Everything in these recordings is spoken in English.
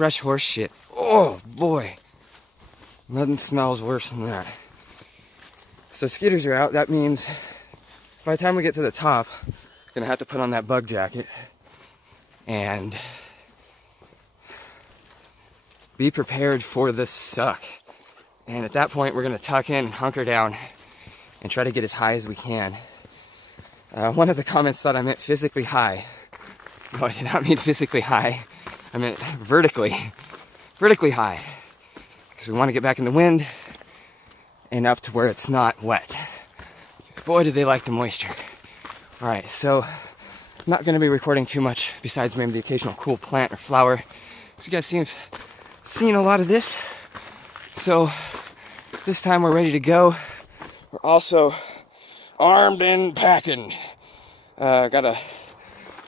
fresh horse shit. Oh boy, nothing smells worse than that. So skeeters are out. That means by the time we get to the top, I'm gonna have to put on that bug jacket and be prepared for the suck. And at that point, we're gonna tuck in and hunker down and try to get as high as we can. One of the comments thought I meant physically high. No, I did not mean physically high. I meant vertically high. Because we want to get back in the wind and up to where it's not wet. Boy, do they like the moisture. All right, so I'm not gonna be recording too much besides maybe the occasional cool plant or flower. So you guys seen a lot of this. So this time we're ready to go. We're also armed and packing. Got a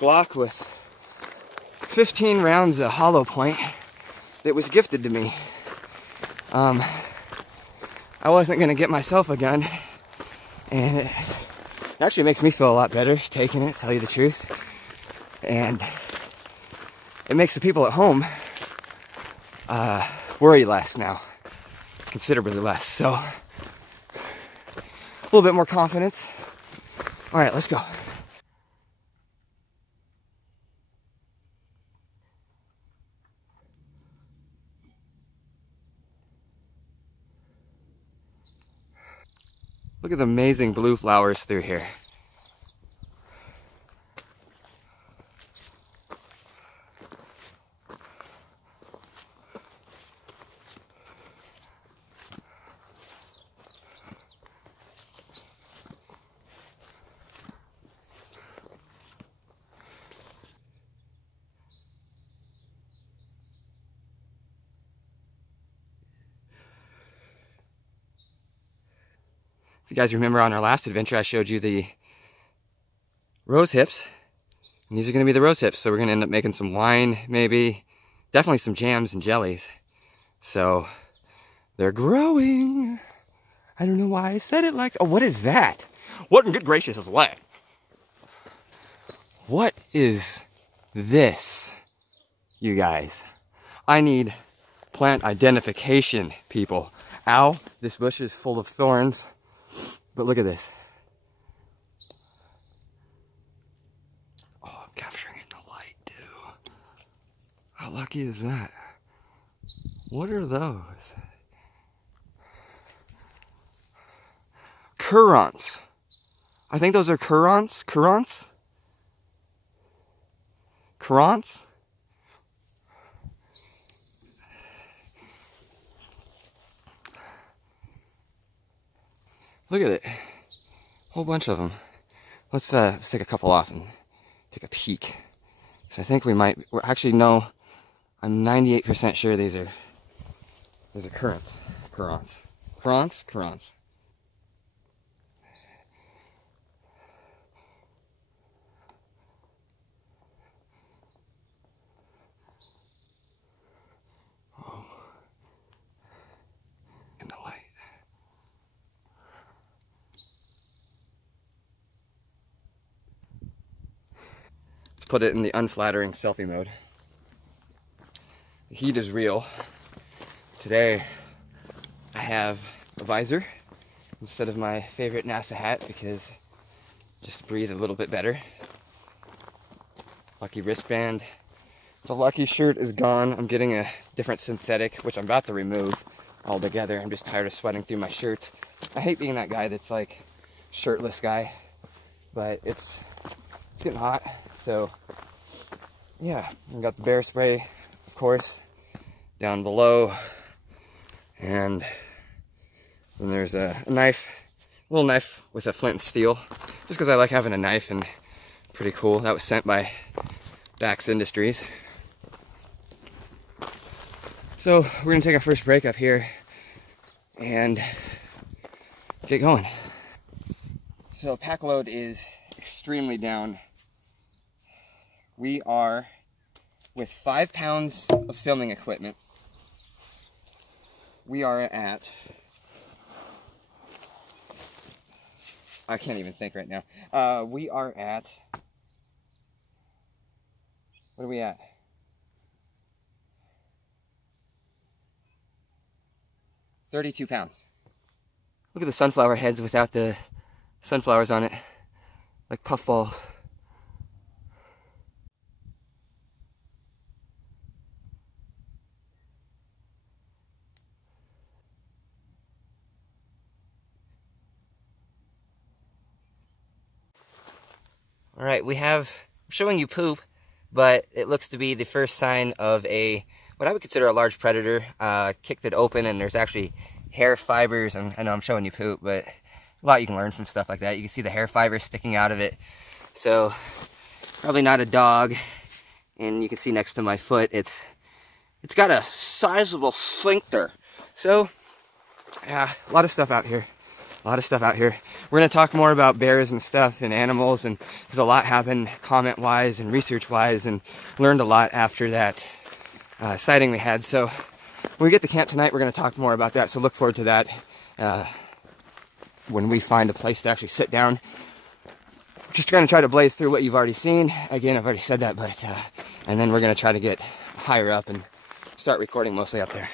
Glock with 15 rounds of hollow point that was gifted to me. I wasn't gonna get myself a gun, and it actually makes me feel a lot better taking it, tell you the truth. And it makes the people at home worry less now, considerably less. So a little bit more confidence. All right, let's go. Look at the amazing blue flowers through here. If you guys remember on our last adventure, I showed you the rose hips, and these are going to be the rose hips. So we're going to end up making some wine, maybe, definitely some jams and jellies. So they're growing. I don't know why I said it like, oh, what is that? What in good gracious is what? What is this, you guys? I need plant identification, people. Ow, this bush is full of thorns. But look at this. Oh, I'm capturing it in the light too. How lucky is that? What are those? Currants. I think those are currants. Currants? Currants? Look at it. Whole bunch of them. Let's take a couple off and take a peek. So I think we might. Actually, no. I'm 98% sure these are currants. Currants. Currants. Currants. Oh. In the light. Put it in the unflattering selfie mode. The heat is real. Today I have a visor instead of my favorite NASA hat because just to breathe a little bit better. Lucky wristband. The Lucky shirt is gone. I'm getting a different synthetic, which I'm about to remove altogether. I'm just tired of sweating through my shirts. I hate being that guy that's like shirtless guy, but it's getting hot. So yeah, we got the bear spray, of course, down below, and then there's a knife, a little knife with a flint and steel, just because I like having a knife, and pretty cool. That was sent by Dax Industries. So we're gonna take our first break up here and get going. So pack load is extremely down. We are, with 5 pounds of filming equipment, we are at, I can't even think right now. We are at, what are we at? 32 pounds. Look at the sunflower heads without the sunflowers on it, like puffballs. All right, I'm showing you poop, but it looks to be the first sign of what I would consider a large predator. Kicked it open and there's actually hair fibers, and I know I'm showing you poop, but a lot you can learn from stuff like that. You can see the hair fibers sticking out of it. So probably not a dog. And you can see next to my foot, it's got a sizable sphincter. So yeah, a lot of stuff out here. A lot of stuff out here. We're going to talk more about bears and stuff and animals, and there's a lot happened comment-wise and research-wise, and learned a lot after that sighting we had. So when we get to camp tonight, we're going to talk more about that, so look forward to that when we find a place to actually sit down. Just going to try to blaze through what you've already seen. Again, I've already said that, but and then we're going to try to get higher up and start recording mostly up there.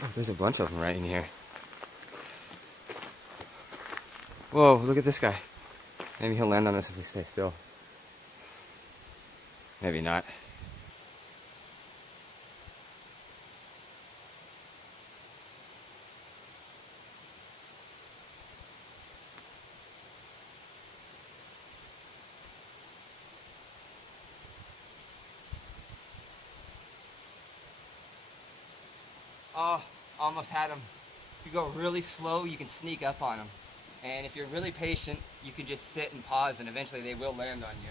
Oh, there's a bunch of them right in here. Whoa, look at this guy. Maybe he'll land on us if we stay still. Maybe not. Oh, almost had him. If you go really slow, you can sneak up on them. And if you're really patient, you can just sit and pause, and eventually they will land on you.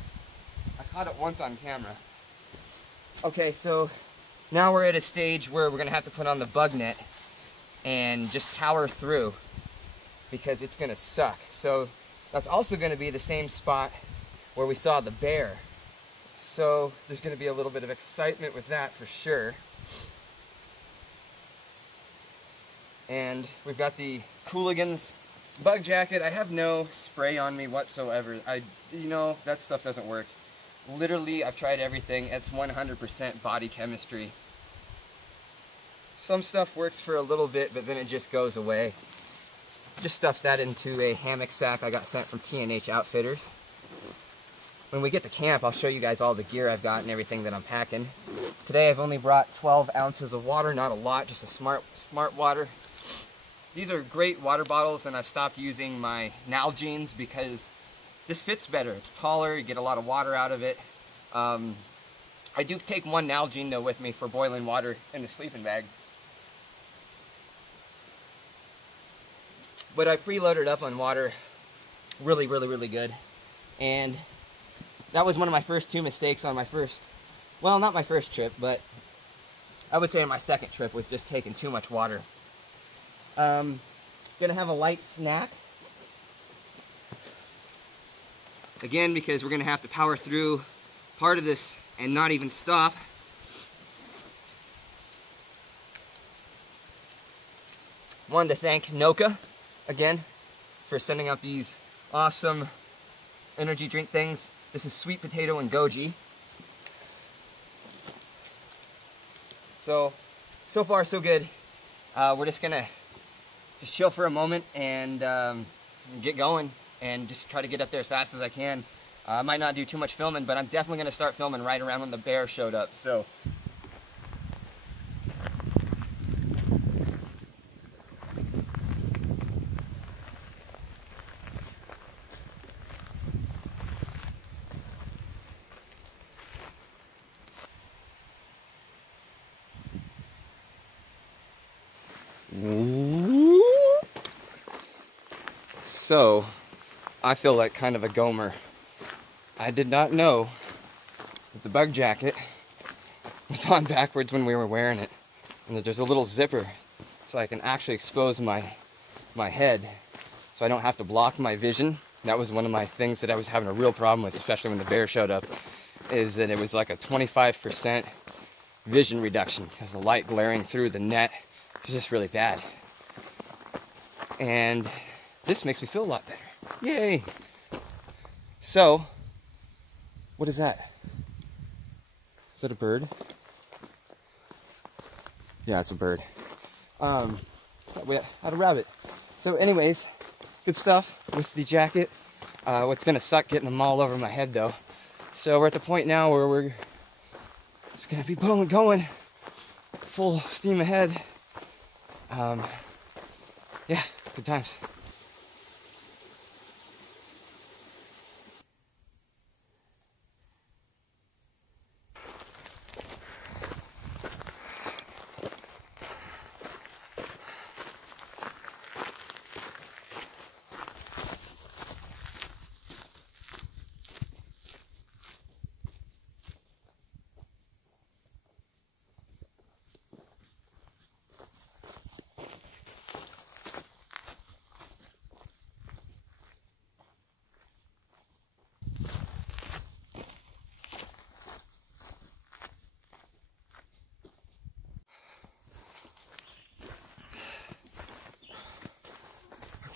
I caught it once on camera. Okay, so now we're at a stage where we're gonna have to put on the bug net and just power through, because it's gonna suck. So that's also gonna be the same spot where we saw the bear. So there's gonna be a little bit of excitement with that for sure. And we've got the Cooligans bug jacket. I have no spray on me whatsoever. You know, that stuff doesn't work. Literally, I've tried everything. It's 100% body chemistry. Some stuff works for a little bit, but then it just goes away. Just stuffed that into a hammock sack I got sent from T&H Outfitters. When we get to camp, I'll show you guys all the gear I've got and everything that I'm packing. Today I've only brought 12 ounces of water, not a lot, just a smart water. These are great water bottles, and I've stopped using my Nalgene's because this fits better. It's taller, you get a lot of water out of it. I do take one Nalgene though with me for boiling water in the sleeping bag. But I preloaded up on water really good. And that was one of my first two mistakes on my first, well, not my first trip, but I would say my second trip was just taking too much water. Gonna have a light snack. Again, because we're gonna have to power through part of this and not even stop. Wanted to thank Noka again for sending out these awesome energy drink things. This is sweet potato and goji. So far so good. We're just gonna chill for a moment and get going and just try to get up there as fast as I can. I might not do too much filming, but I'm definitely gonna start filming right around when the bear showed up. So. So, I feel like kind of a gomer. I did not know that the bug jacket was on backwards when we were wearing it. And that there's a little zipper so I can actually expose my head so I don't have to block my vision. That was one of my things that I was having a real problem with, especially when the bear showed up, is that it was like a 25% vision reduction because the light glaring through the net is just really bad. And this makes me feel a lot better. Yay! So, what is that? Is that a bird? Yeah, it's a bird. We had a rabbit. So anyways, good stuff with the jacket. What's gonna suck getting them all over my head though. So we're at the point now where we're just gonna be going full steam ahead. Yeah, good times.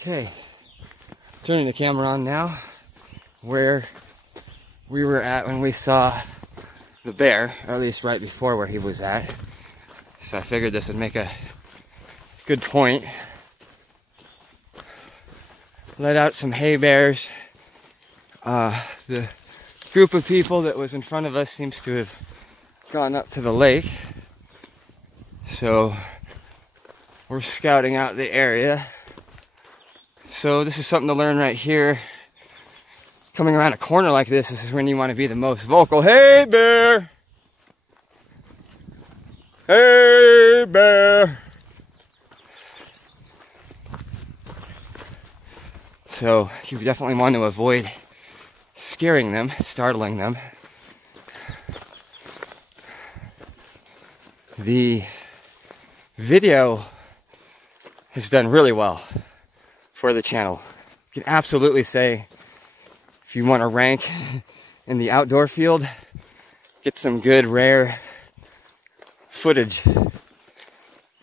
Okay, turning the camera on now, where we were at when we saw the bear, or at least right before where he was at. So I figured this would make a good point. Let out some hay bears. The group of people that was in front of us seems to have gone up to the lake. So we're scouting out the area. So this is something to learn right here. Coming around a corner like this is when you want to be the most vocal. Hey bear! Hey bear! So you definitely want to avoid scaring them, startling them. The video has done really well for the channel. You can absolutely say, if you want to rank in the outdoor field, get some good rare footage.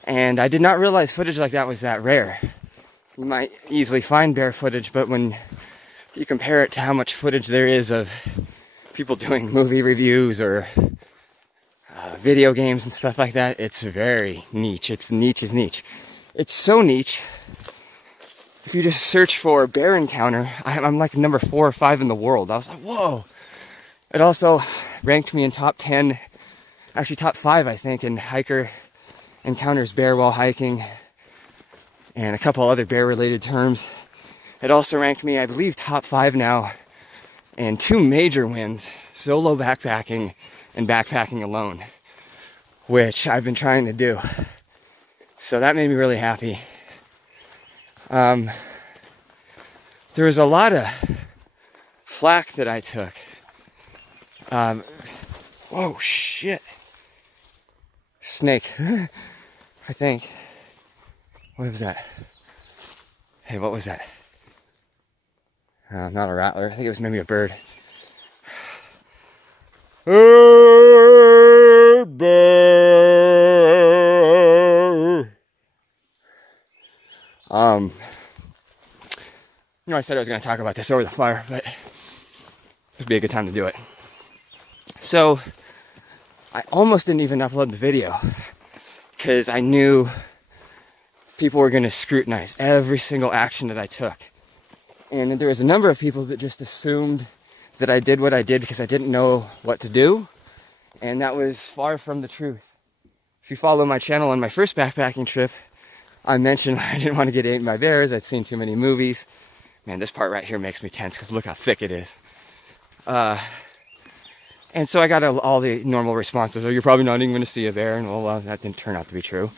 And I did not realize footage like that was that rare. You might easily find bear footage, but when you compare it to how much footage there is of people doing movie reviews or video games and stuff like that, it's very niche. It's niche as niche. It's so niche. If you just search for bear encounter, I'm like number 4 or 5 in the world. I was like, whoa. It also ranked me in top 10, actually top 5, I think, in hiker encounters bear while hiking and a couple other bear related terms. It also ranked me, I believe, top 5 now in 2 major wins, solo backpacking and backpacking alone, which I've been trying to do. So that made me really happy. There was a lot of flack that I took. Whoa, shit. Snake, I think. What was that? Hey, what was that? Not a rattler. I think it was maybe a bird. Hey, bear. You know, I said I was going to talk about this over the fire, but it would be a good time to do it. So, I almost didn't even upload the video because I knew people were going to scrutinize every single action that I took. And there was a number of people that just assumed that I did what I did because I didn't know what to do. And that was far from the truth. If you follow my channel on my first backpacking trip, I mentioned I didn't want to get eaten by bears. I'd seen too many movies. Man, this part right here makes me tense because look how thick it is. And so I got all the normal responses. Oh, you're probably not even going to see a bear. And well, that didn't turn out to be true.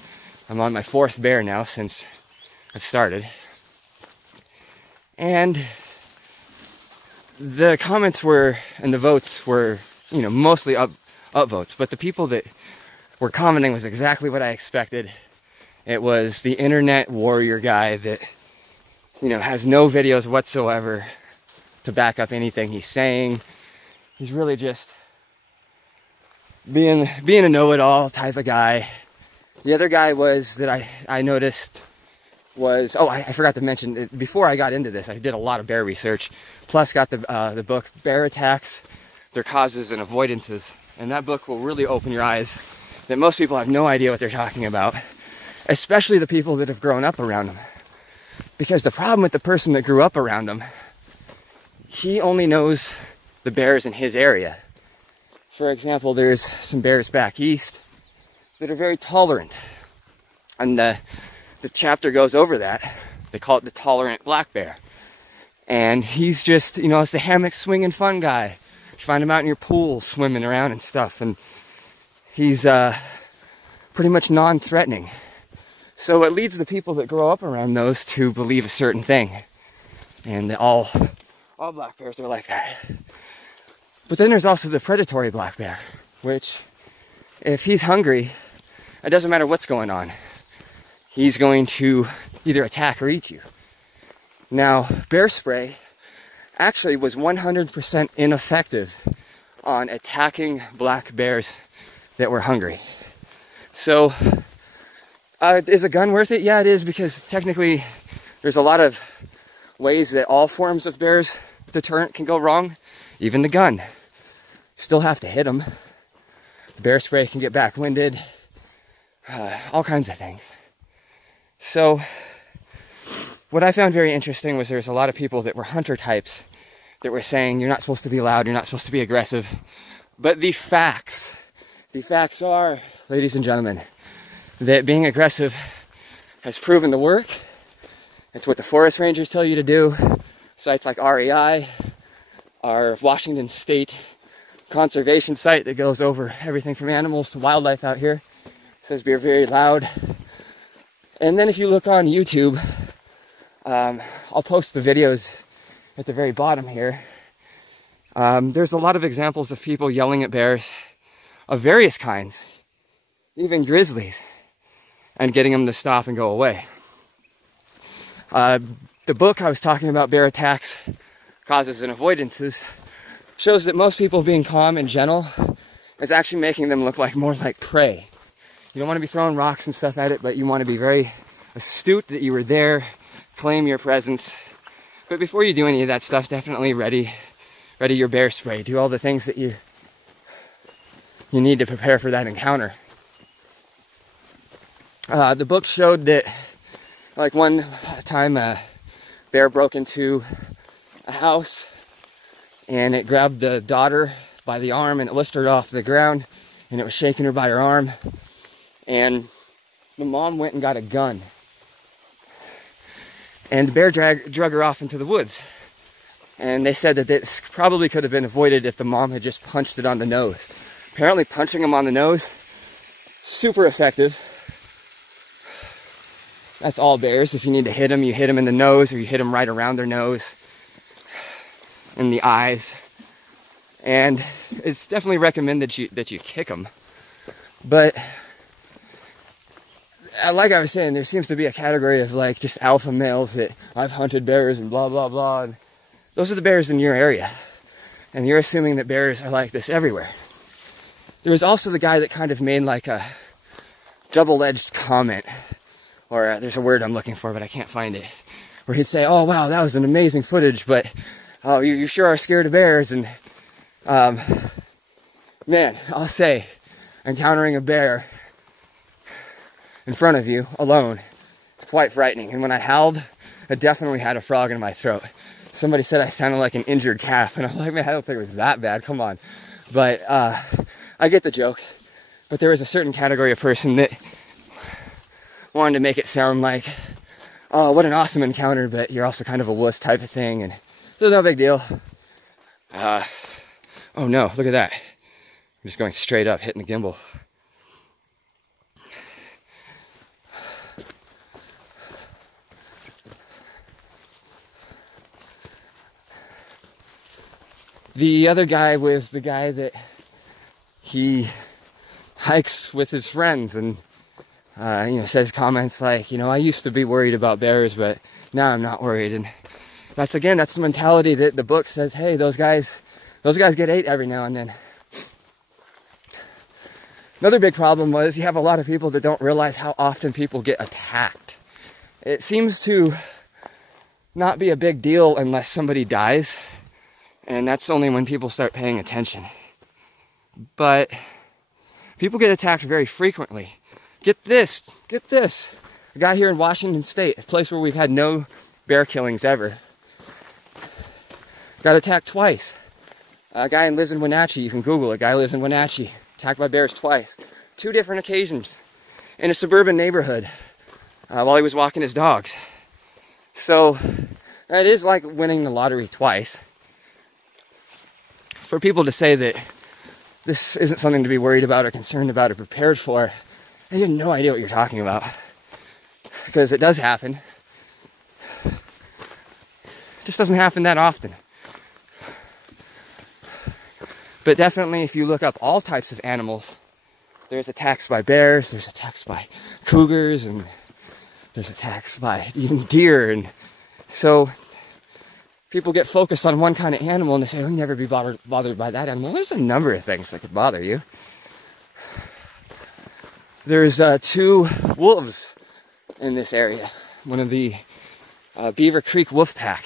I'm on my 4th bear now since I've started. And the comments were, and the votes were, you know, mostly up votes, but the people that were commenting was exactly what I expected. It was the internet warrior guy that, you know, has no videos whatsoever to back up anything he's saying. He's really just being a know-it-all type of guy. The other guy was that I noticed was, oh, I forgot to mention, before I got into this, I did a lot of bear research, plus got the book Bear Attacks, Their Causes and Avoidances, and that book will really open your eyes that most people have no idea what they're talking about, especially the people that have grown up around them. Because the problem with the person that grew up around them, he only knows the bears in his area. For example, there's some bears back east that are very tolerant, and the chapter goes over that. They call it the tolerant black bear. And he's just, you know, it's the hammock swinging fun guy. You find him out in your pool swimming around and stuff, and he's pretty much non-threatening. So it leads the people that grow up around those to believe a certain thing. And all black bears are like that. But then there's also the predatory black bear, which, if he's hungry, it doesn't matter what's going on. He's going to either attack or eat you. Now, bear spray actually was 100% ineffective on attacking black bears that were hungry. So, is a gun worth it? Yeah, it is, because technically there's a lot of ways that all forms of bears deterrent can go wrong. Even the gun. Still have to hit them. The bear spray can get back-winded. All kinds of things. So, what I found very interesting was there's a lot of people that were hunter types that were saying, you're not supposed to be loud, you're not supposed to be aggressive. But the facts are, ladies and gentlemen, that being aggressive has proven to work. It's what the forest rangers tell you to do. Sites like REI, our Washington State conservation site that goes over everything from animals to wildlife out here, says be very loud. And then if you look on YouTube, I'll post the videos at the very bottom here. There's a lot of examples of people yelling at bears of various kinds, even grizzlies, and getting them to stop and go away. The book I was talking about, Bear Attacks, Causes and Avoidances, shows that most people being calm and gentle is actually making them look like more like prey. You don't want to be throwing rocks and stuff at it, but you want to be very astute that you were there, claim your presence. But before you do any of that stuff, definitely ready your bear spray. Do all the things that you need to prepare for that encounter. The book showed that, like, one time a bear broke into a house and it grabbed the daughter by the arm and it lifted her off the ground, and it was shaking her by her arm, and the mom went and got a gun, and the bear drug her off into the woods. And they said that this probably could have been avoided if the mom had just punched it on the nose. Apparently punching him on the nose, super effective. That's all bears. If you need to hit them, you hit them in the nose, or you hit them right around their nose, in the eyes. And it's definitely recommended that you kick them. But like I was saying, there seems to be a category of, like, just alpha males that I've hunted bears and blah blah blah. And those are the bears in your area, and you're assuming that bears are like this everywhere. There was also the guy that kind of made like a double-edged comment, or there's a word I'm looking for, but I can't find it, where he'd say, oh wow, that was an amazing footage, but oh, you sure are scared of bears. And man, I'll say, encountering a bear in front of you alone is quite frightening. And when I howled, I definitely had a frog in my throat. Somebody said I sounded like an injured calf, and I'm like, man, I don't think it was that bad, come on. But I get the joke. But there was a certain category of person that wanted to make it sound like, oh, what an awesome encounter, but you're also kind of a wuss type of thing, and so no big deal. Oh no, look at that. I'm just going straight up, hitting the gimbal. The other guy was the guy that he hikes with his friends and says comments like, I used to be worried about bears, but now I'm not worried. And that's the mentality that the book says, hey, those guys get ate every now and then. Another big problem was you have a lot of people that don't realize how often people get attacked. It seems to not be a big deal unless somebody dies, and that's only when people start paying attention. But people get attacked very frequently. Get this. A guy here in Washington State, a place where we've had no bear killings ever, got attacked twice. A guy lives in Wenatchee, you can Google it, a guy lives in Wenatchee, attacked by bears twice. 2 different occasions in a suburban neighborhood while he was walking his dogs. So it is like winning the lottery twice. For people to say that this isn't something to be worried about or concerned about or prepared for, you have no idea what you're talking about. Because it does happen. It just doesn't happen that often. But definitely if you look up all types of animals, there's attacks by bears, there's attacks by cougars, and there's attacks by even deer. And so people get focused on one kind of animal and they say, oh, you'll never be bothered by that animal. There's a number of things that could bother you. There's 2 wolves in this area, one of the Beaver Creek wolf pack.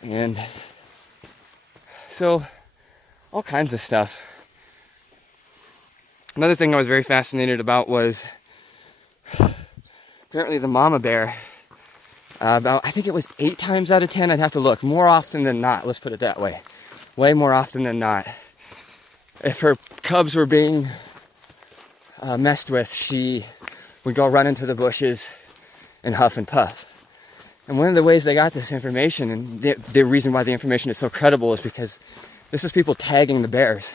And so all kinds of stuff. Another thing I was very fascinated about was apparently the mama bear, I think it was 8 times out of 10, I'd have to look, more often than not, let's put it that way, way more often than not, if her cubs were being messed with, she would go run into the bushes and huff and puff. And one of the ways they got this information, and the reason why the information is so credible, is because this is people tagging the bears.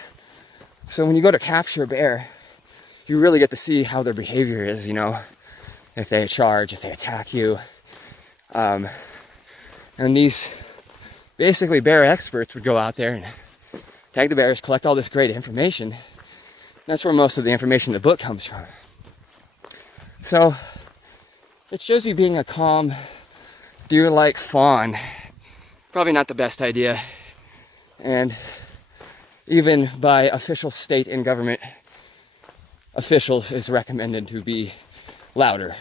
So when you go to capture a bear, you really get to see how their behavior is, if they charge, if they attack you. And these basically bear experts would go out there and tag the bears, collect all this great information. That's where most of the information in the book comes from. So it shows you being a calm, deer-like fawn. Probably not the best idea. And even by official state and government officials, is recommended to be louder.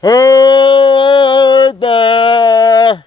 Hey there!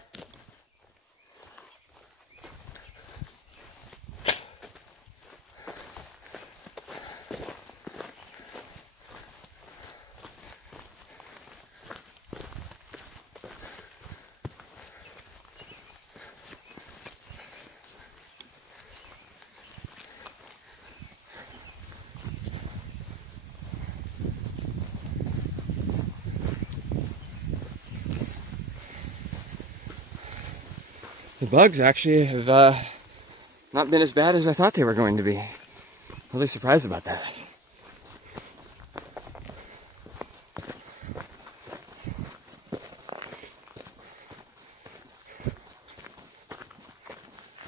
The bugs actually have not been as bad as I thought they were going to be. Really surprised about that.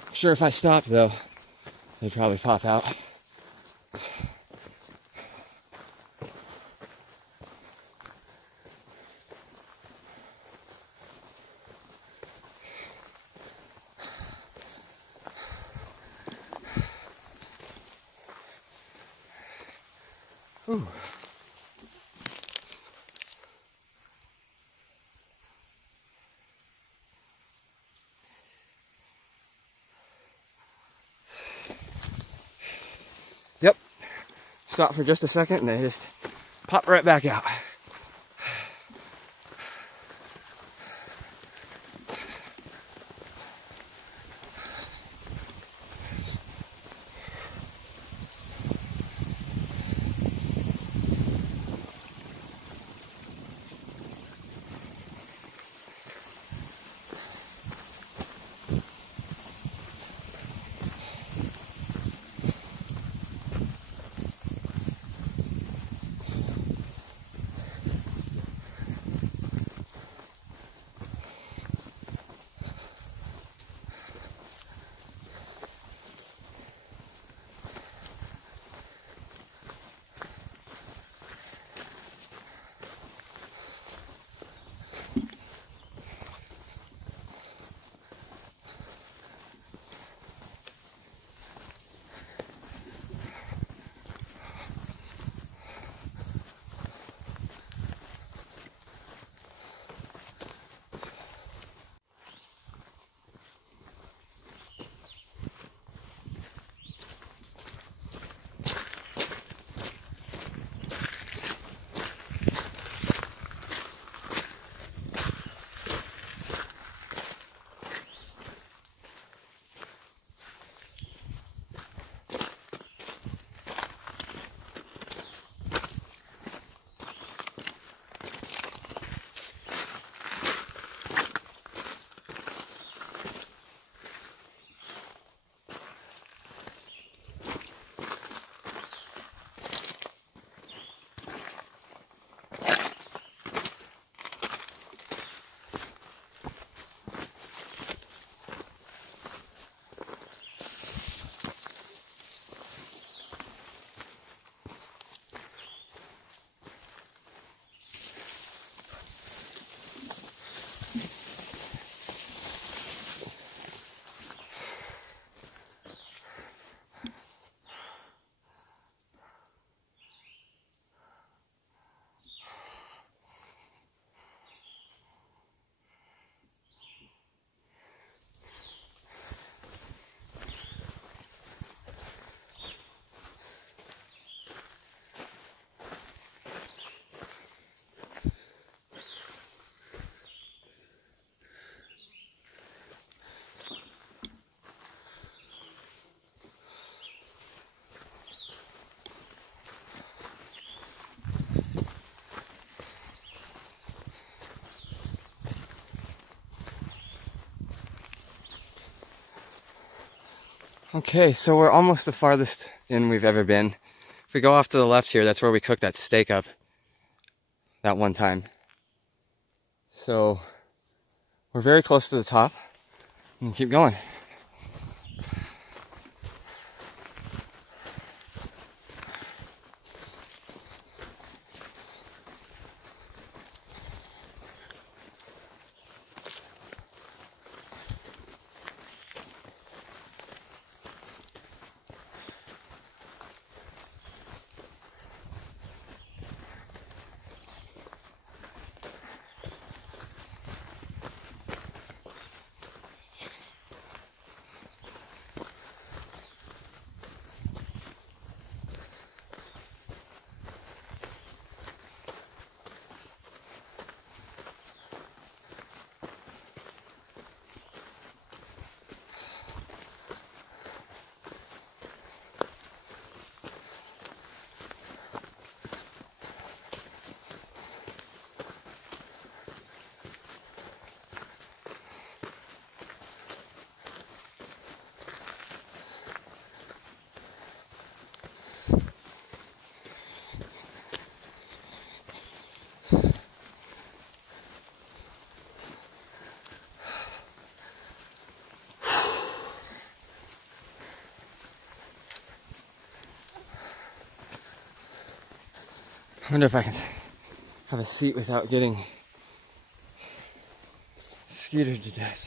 I'm sure if I stopped though, they'd probably pop out. Ooh. Yep. Stop for just a second and they just pop right back out. Okay, so we're almost the farthest in we've ever been. If we go off to the left here, that's where we cooked that steak up that one time. So we're very close to the top. And keep going. I wonder if I can have a seat without getting skeetered to death.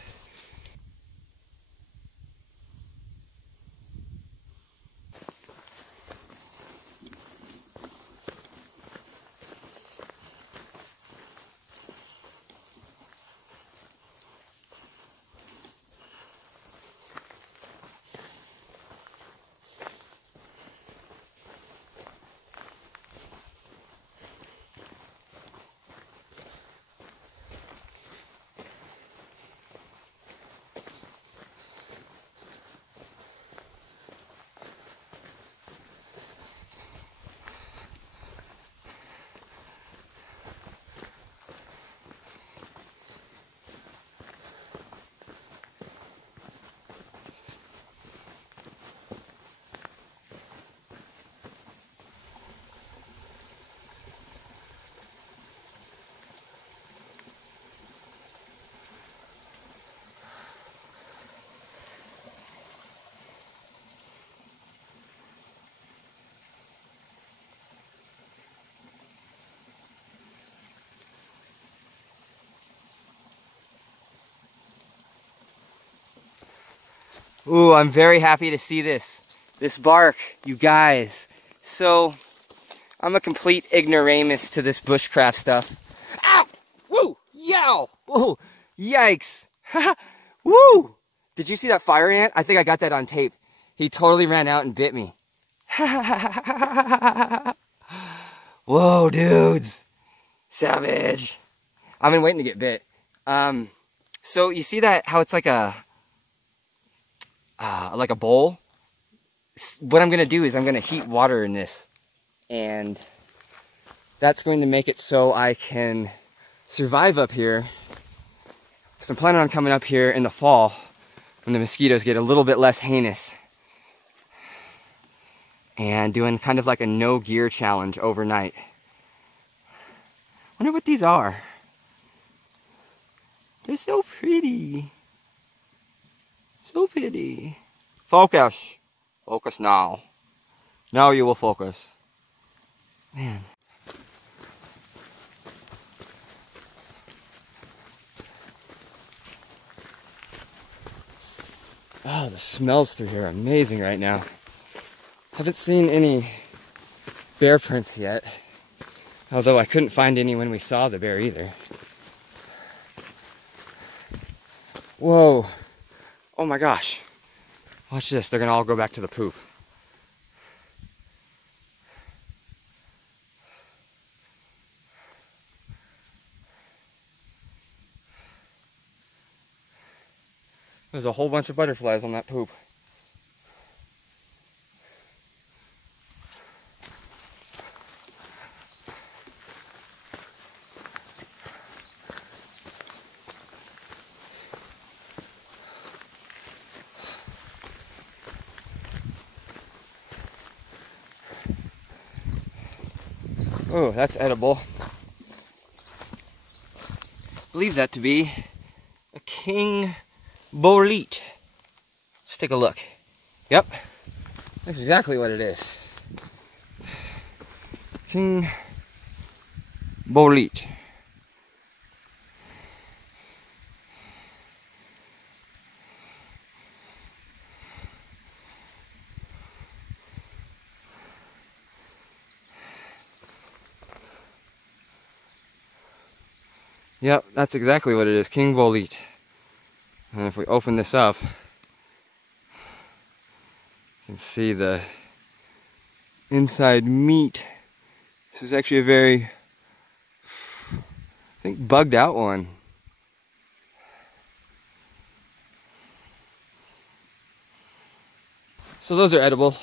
Ooh, I'm very happy to see this bark, you guys. So, I'm a complete ignoramus to this bushcraft stuff. Ow! Woo! Yow! Woo! Yikes! Woo! Did you see that fire ant? I think I got that on tape. He totally ran out and bit me. Whoa, dudes! Savage! I've been waiting to get bit. So you see that, how it's like a bowl? What I'm gonna do is I'm gonna heat water in this, and that's going to make it so I can survive up here. Because I'm planning on coming up here in the fall when the mosquitoes get a little bit less heinous, and doing kind of like a no gear challenge overnight. Wonder what these are. They're so pretty. So pretty. Focus. Focus now. Now you will focus. Man. Oh, the smells through here are amazing right now. Haven't seen any bear prints yet. Although I couldn't find any when we saw the bear either. Whoa. Oh my gosh. Watch this. They're gonna all go back to the poop. There's a whole bunch of butterflies on that poop. Oh, that's edible. Believe that to be a king bolete. Let's take a look. Yep, that's exactly what it is. King bolete. Yep, that's exactly what it is, king bolete. And if we open this up, you can see the inside meat. This is actually a very, I think, bugged out one. So those are edible.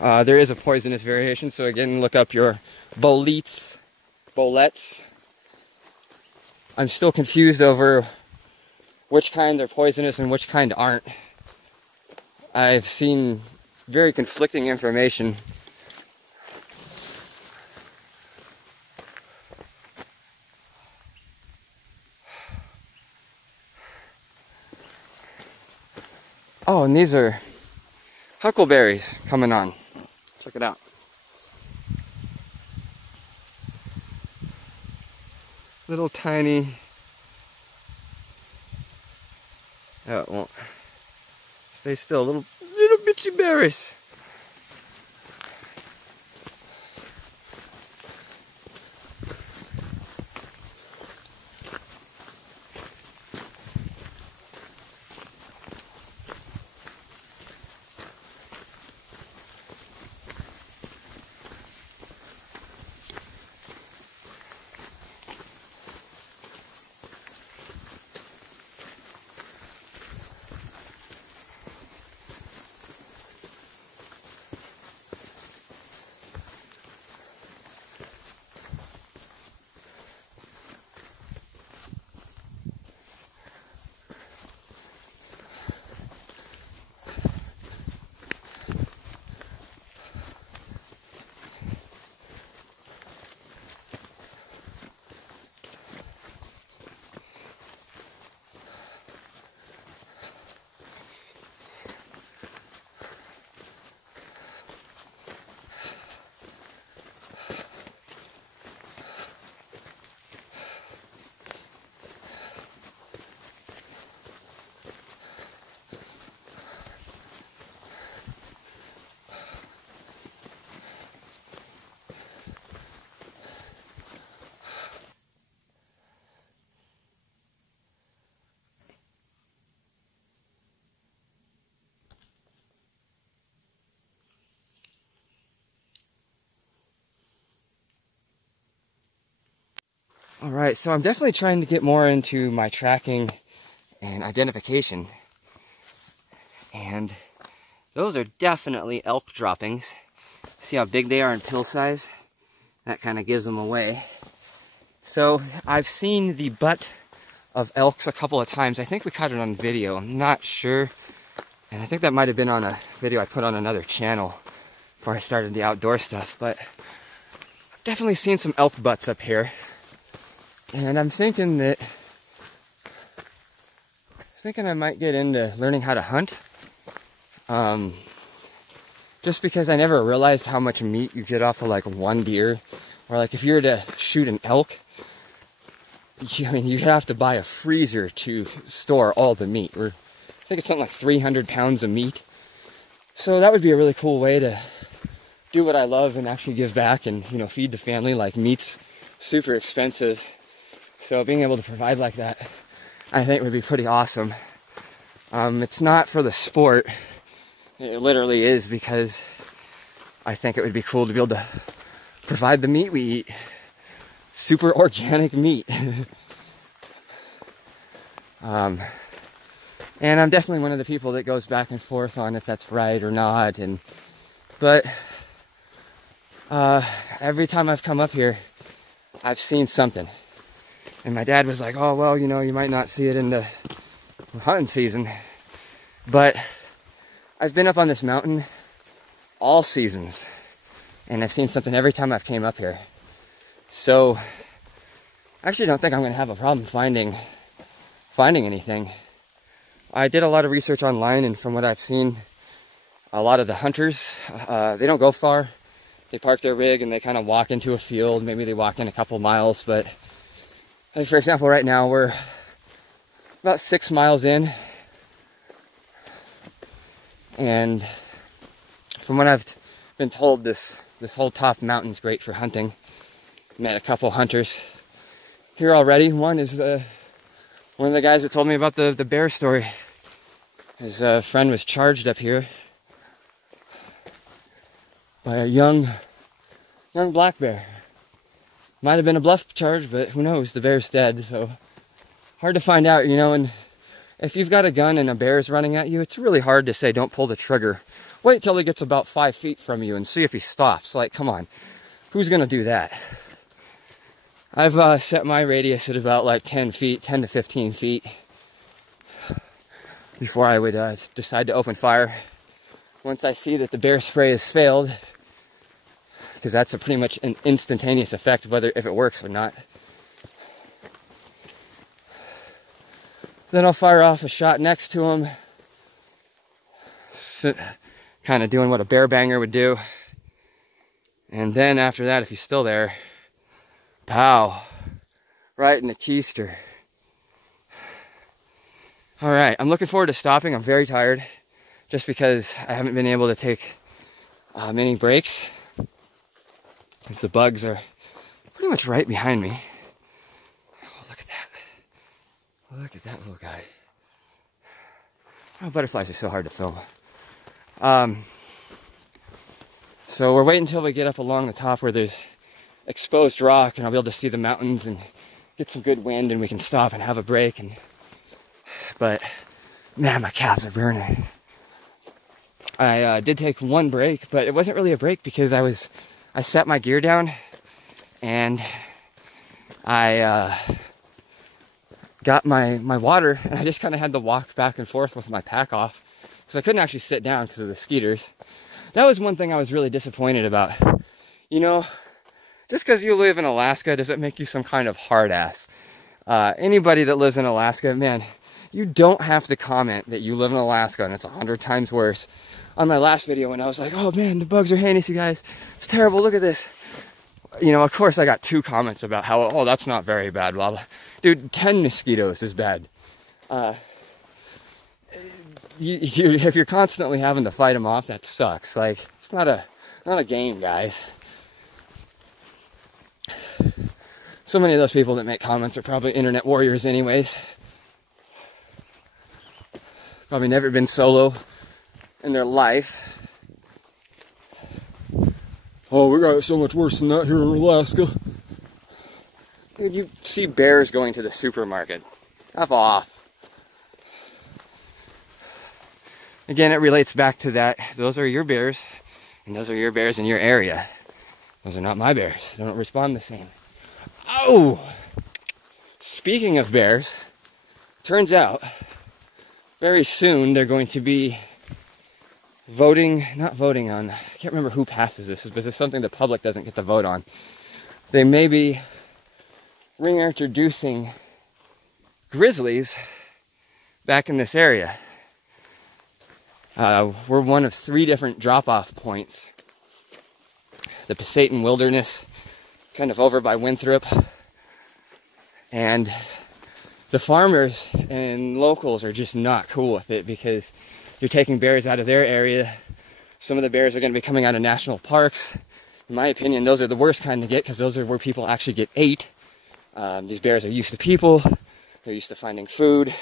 There is a poisonous variation, so again, look up your boletes. I'm still confused over which kind are poisonous and which kind aren't. I've seen very conflicting information. Oh, and these are huckleberries coming on. Check it out. Little tiny, oh, it won't stay still, little bitsy berries. All right, so I'm definitely trying to get more into my tracking and identification. And those are definitely elk droppings. See how big they are in pill size? That kind of gives them away. So I've seen the butt of elks a couple of times. I think we caught it on video, I'm not sure. And I think that might have been on a video I put on another channel before I started the outdoor stuff. But I've definitely seen some elk butts up here. And I'm thinking I might get into learning how to hunt. Just because I never realized how much meat you get off of like one deer. Or like if you were to shoot an elk, I mean, you have to buy a freezer to store all the meat. I think it's something like 300 pounds of meat. So that would be a really cool way to do what I love and actually give back and, you know, feed the family. Like, meat's super expensive. So being able to provide like that, I think would be pretty awesome. It's not for the sport. It literally is because I think it would be cool to be able to provide the meat we eat. Super organic meat. And I'm definitely one of the people that goes back and forth on if that's right or not. But every time I've come up here, I've seen something. And my dad was like, oh, well, you know, you might not see it in the hunting season. But I've been up on this mountain all seasons. And I've seen something every time I've came up here. So I actually don't think I'm going to have a problem finding anything. I did a lot of research online, and from what I've seen, a lot of the hunters, they don't go far. They park their rig and they kind of walk into a field. Maybe they walk in a couple miles, but like for example, right now we're about 6 miles in, and from what I've been told, this whole top mountain's great for hunting. Met a couple hunters here already. One is one of the guys that told me about the bear story. His friend was charged up here by a young black bear. Might have been a bluff charge, but who knows? The bear's dead, so hard to find out, you know. And if you've got a gun and a bear's running at you, it's really hard to say don't pull the trigger. Wait till he gets about 5 feet from you and see if he stops. Like, come on, who's gonna do that? I've set my radius at about like 10 feet, 10 to 15 feet before I would decide to open fire. Once I see that the bear spray has failed, because that's pretty much an instantaneous effect, whether if it works or not. Then I'll fire off a shot next to him, kind of doing what a bear banger would do. And then after that, if he's still there, pow, right in the keister. All right, I'm looking forward to stopping. I'm very tired, just because I haven't been able to take many breaks, because the bugs are pretty much right behind me. Oh, look at that. Look at that little guy. Oh, butterflies are so hard to film. So we're waiting until we get up along the top where there's exposed rock, and I'll be able to see the mountains and get some good wind, and we can stop and have a break. But man, my calves are burning. I did take one break, but it wasn't really a break because I set my gear down and I got my water, and I just kind of had to walk back and forth with my pack off because I couldn't actually sit down because of the skeeters. That was one thing I was really disappointed about. You know, just because you live in Alaska doesn't make you some kind of hard ass. Anybody that lives in Alaska, man, you don't have to comment that you live in Alaska and it's 100 times worse. On my last video when I was like, oh man, the bugs are heinous, you guys. It's terrible, look at this. You know, of course I got 2 comments about how, oh, that's not very bad, blah, blah. Dude, 10 mosquitoes is bad. If you're constantly having to fight them off, that sucks. Like, it's not a game, guys. So many of those people that make comments are probably internet warriors anyways. Probably never been solo in their life. Oh, we got it so much worse than that here in Alaska. Dude, you see bears going to the supermarket. F off. Again, it relates back to that. Those are your bears, and those are your bears in your area. Those are not my bears. They don't respond the same. Oh! Speaking of bears, turns out very soon they're going to be not voting on, I can't remember who passes this, but it's something the public doesn't get to vote on. They may be reintroducing grizzlies back in this area. We're one of 3 different drop-off points. The Pasayten Wilderness, kind of over by Winthrop. And the farmers and locals are just not cool with it because you're taking bears out of their area. Some of the bears are going to be coming out of national parks. In my opinion, those are the worst kind to get because those are where people actually get ate. These bears are used to people. They're used to finding food.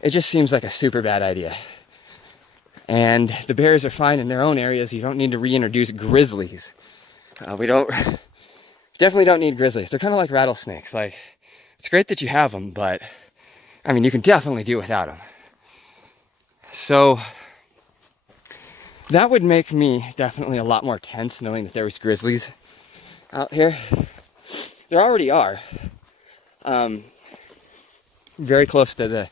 It just seems like a super bad idea. And the bears are fine in their own areas. You don't need to reintroduce grizzlies. We definitely don't need grizzlies. They're kind of like rattlesnakes. Like, it's great that you have them, but I mean, you can definitely do without them. So that would make me definitely a lot more tense knowing that there was grizzlies out here. There already are. Very close to the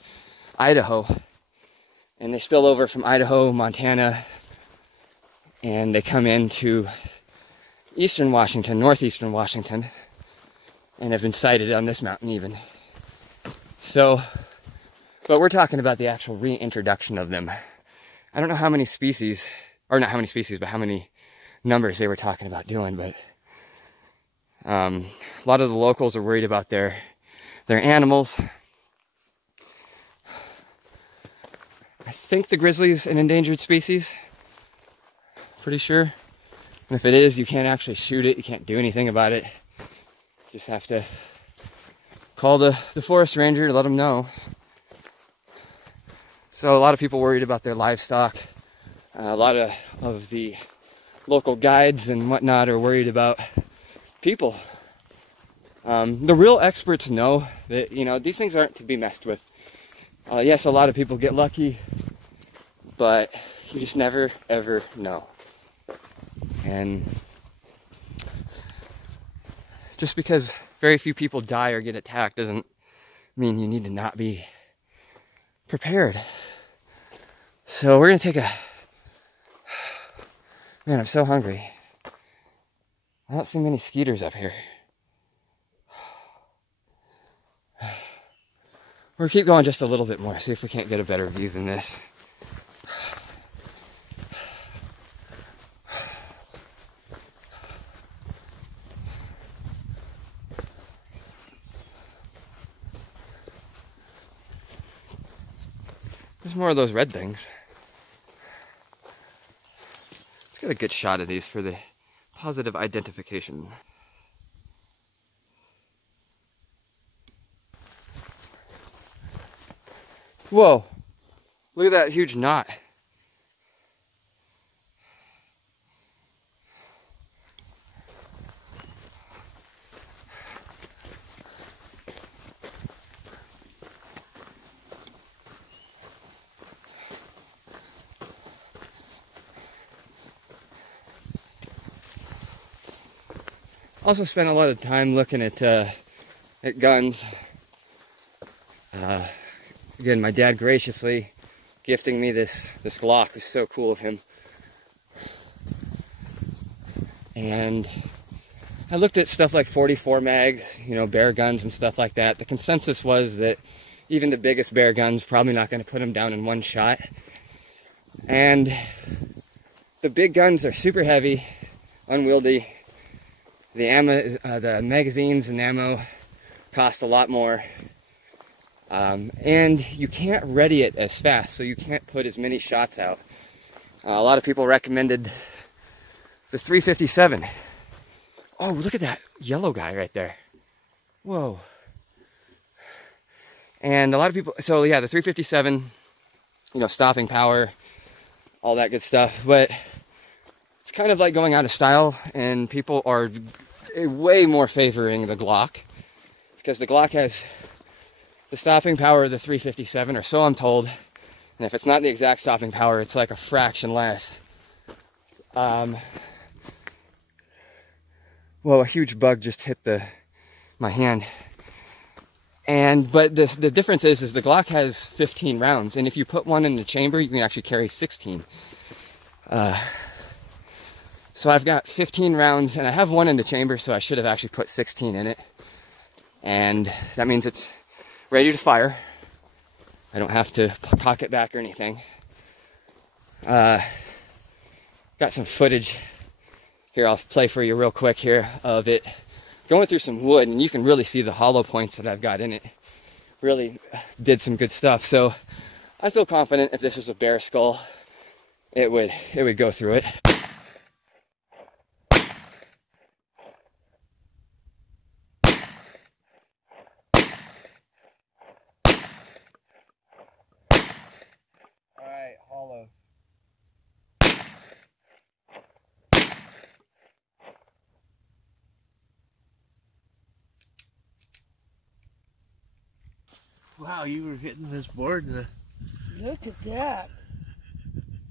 Idaho. And they spill over from Idaho, Montana, and they come into eastern Washington, northeastern Washington, and have been sighted on this mountain even. So, but we're talking about the actual reintroduction of them. I don't know how many species, or not how many species, but how many numbers they were talking about doing, but a lot of the locals are worried about their animals. I think the grizzly is an endangered species. Pretty sure. And if it is, you can't actually shoot it. You can't do anything about it. You just have to call the forest ranger to let them know. So a lot of people worried about their livestock. A lot of the local guides and whatnot are worried about people. The real experts know that, you know, these things aren't to be messed with. Yes, a lot of people get lucky, but you just never, ever know. And just because very few people die or get attacked doesn't mean you need to not be prepared. So we're gonna take a... Man, I'm so hungry. I don't see many skeeters up here. We'll keep going just a little bit more, see if we can't get a better view than this. There's more of those red things. Let's get a good shot of these for the positive identification. Whoa, look at that huge knot. Also spent a lot of time looking at guns. Again, my dad graciously gifting me this Glock. It was so cool of him. And I looked at stuff like 44 mags, you know, bear guns and stuff like that. The consensus was that even the biggest bear guns probably not going to put them down in one shot. And the big guns are super heavy, unwieldy. The magazines and ammo cost a lot more. And you can't ready it as fast, so you can't put as many shots out. A lot of people recommended the 357. Oh, look at that yellow guy right there. Whoa. And a lot of people, so yeah, the 357, you know, stopping power, all that good stuff. But it's kind of like going out of style, and people are way more favoring the Glock, because the Glock has the stopping power of the 357, or so I'm told. And if it's not the exact stopping power, it's like a fraction less. Whoa, a huge bug just hit my hand. But the difference is the Glock has 15 rounds, and if you put one in the chamber, you can actually carry 16. So I've got 15 rounds, and I have one in the chamber, so I should have actually put 16 in it. And that means it's ready to fire. I don't have to cock it back or anything. Got some footage here, I'll play for you real quick here of it going through some wood, and you can really see the hollow points that I've got in it. Really did some good stuff. So I feel confident if this was a bear skull, it would go through it. Alright, hollows. Wow, you were hitting this board in the... Look at that.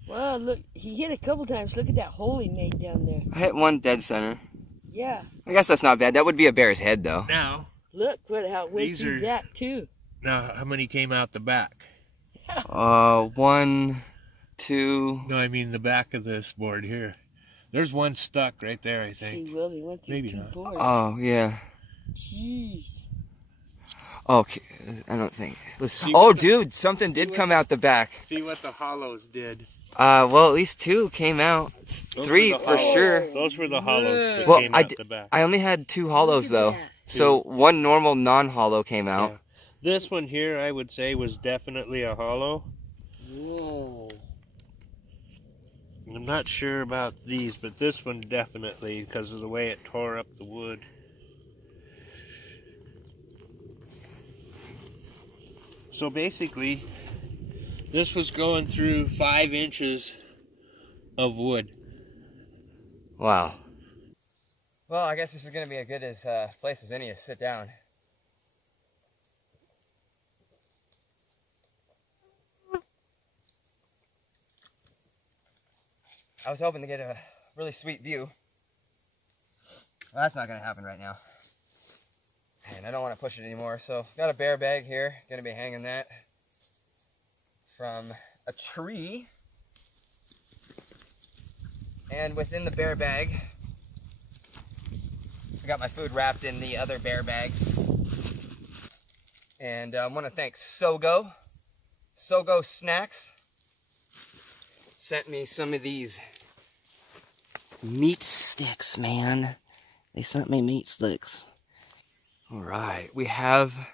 Wow, look, he hit a couple times. Look at that hole he made down there. I hit one dead center. Yeah. I guess that's not bad. That would be a bear's head, though. Now... Look how it went through that, too. Now, how many came out the back? 1, 2... No, I mean the back of this board here. There's one stuck right there, I See, think. Will, they went through Maybe two not. boards. Oh, yeah. Jeez. Okay, I don't think. Listen. See Oh, what the- dude, something did come out the back. See what the hollows did. Well, at least 2 came out. Those 3 were the for hollows. sure. Those were the hollows that Well, came out the back. I only had 2 hollows Look at though. that. So 1 normal non-hollow came out. Yeah. This one here, I would say, was definitely a hollow. Whoa. I'm not sure about these, but this one definitely, because of the way it tore up the wood. So basically, this was going through 5 inches of wood. Wow. Well, I guess this is going to be a good place as any to sit down. I was hoping to get a really sweet view. Well, that's not going to happen right now. And I don't want to push it anymore, so got a bear bag here. Going to be hanging that from a tree. And within the bear bag, I got my food wrapped in the other bear bags. And I want to thank Sogo Snacks. Sent me some of these meat sticks, man. They sent me meat sticks. All right, we have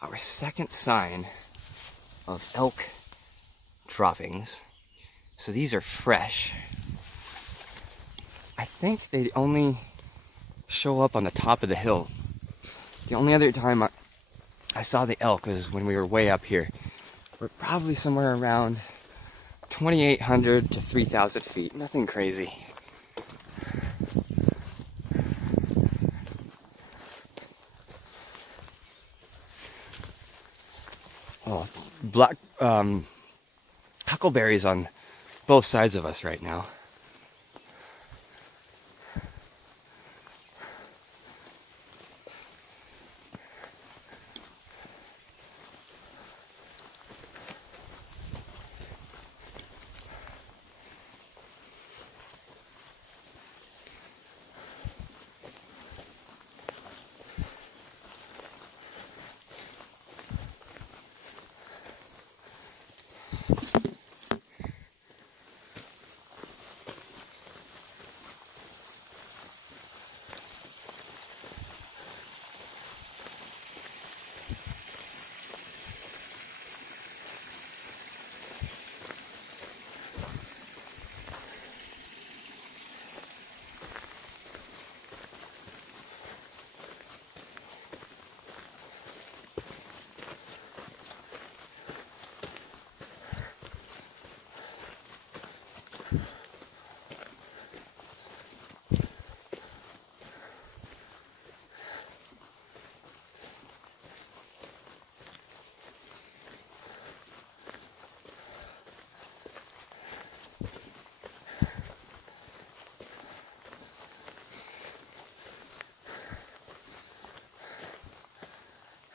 our second sign of elk droppings. So these are fresh. I think they only show up on the top of the hill. The only other time I saw the elk was when we were way up here. We're probably somewhere around 2,800 to 3,000 feet. Nothing crazy. Oh, black huckleberries on both sides of us right now.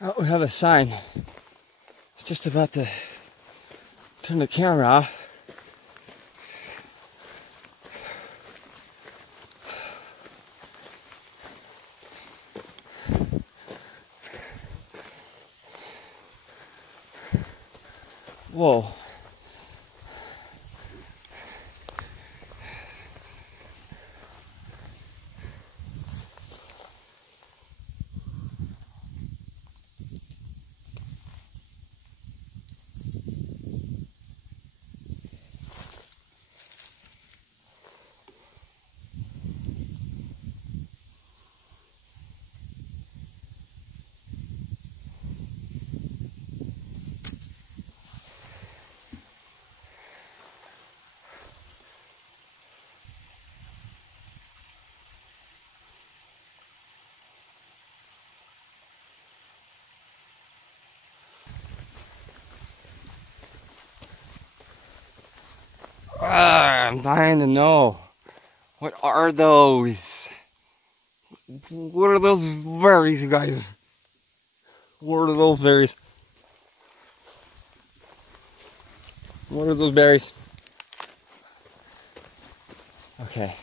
Oh, we have a sign. It's just about to turn the camera off. Whoa. I'm dying to know. What are those? What are those berries, you guys? What are those berries? What are those berries? Okay.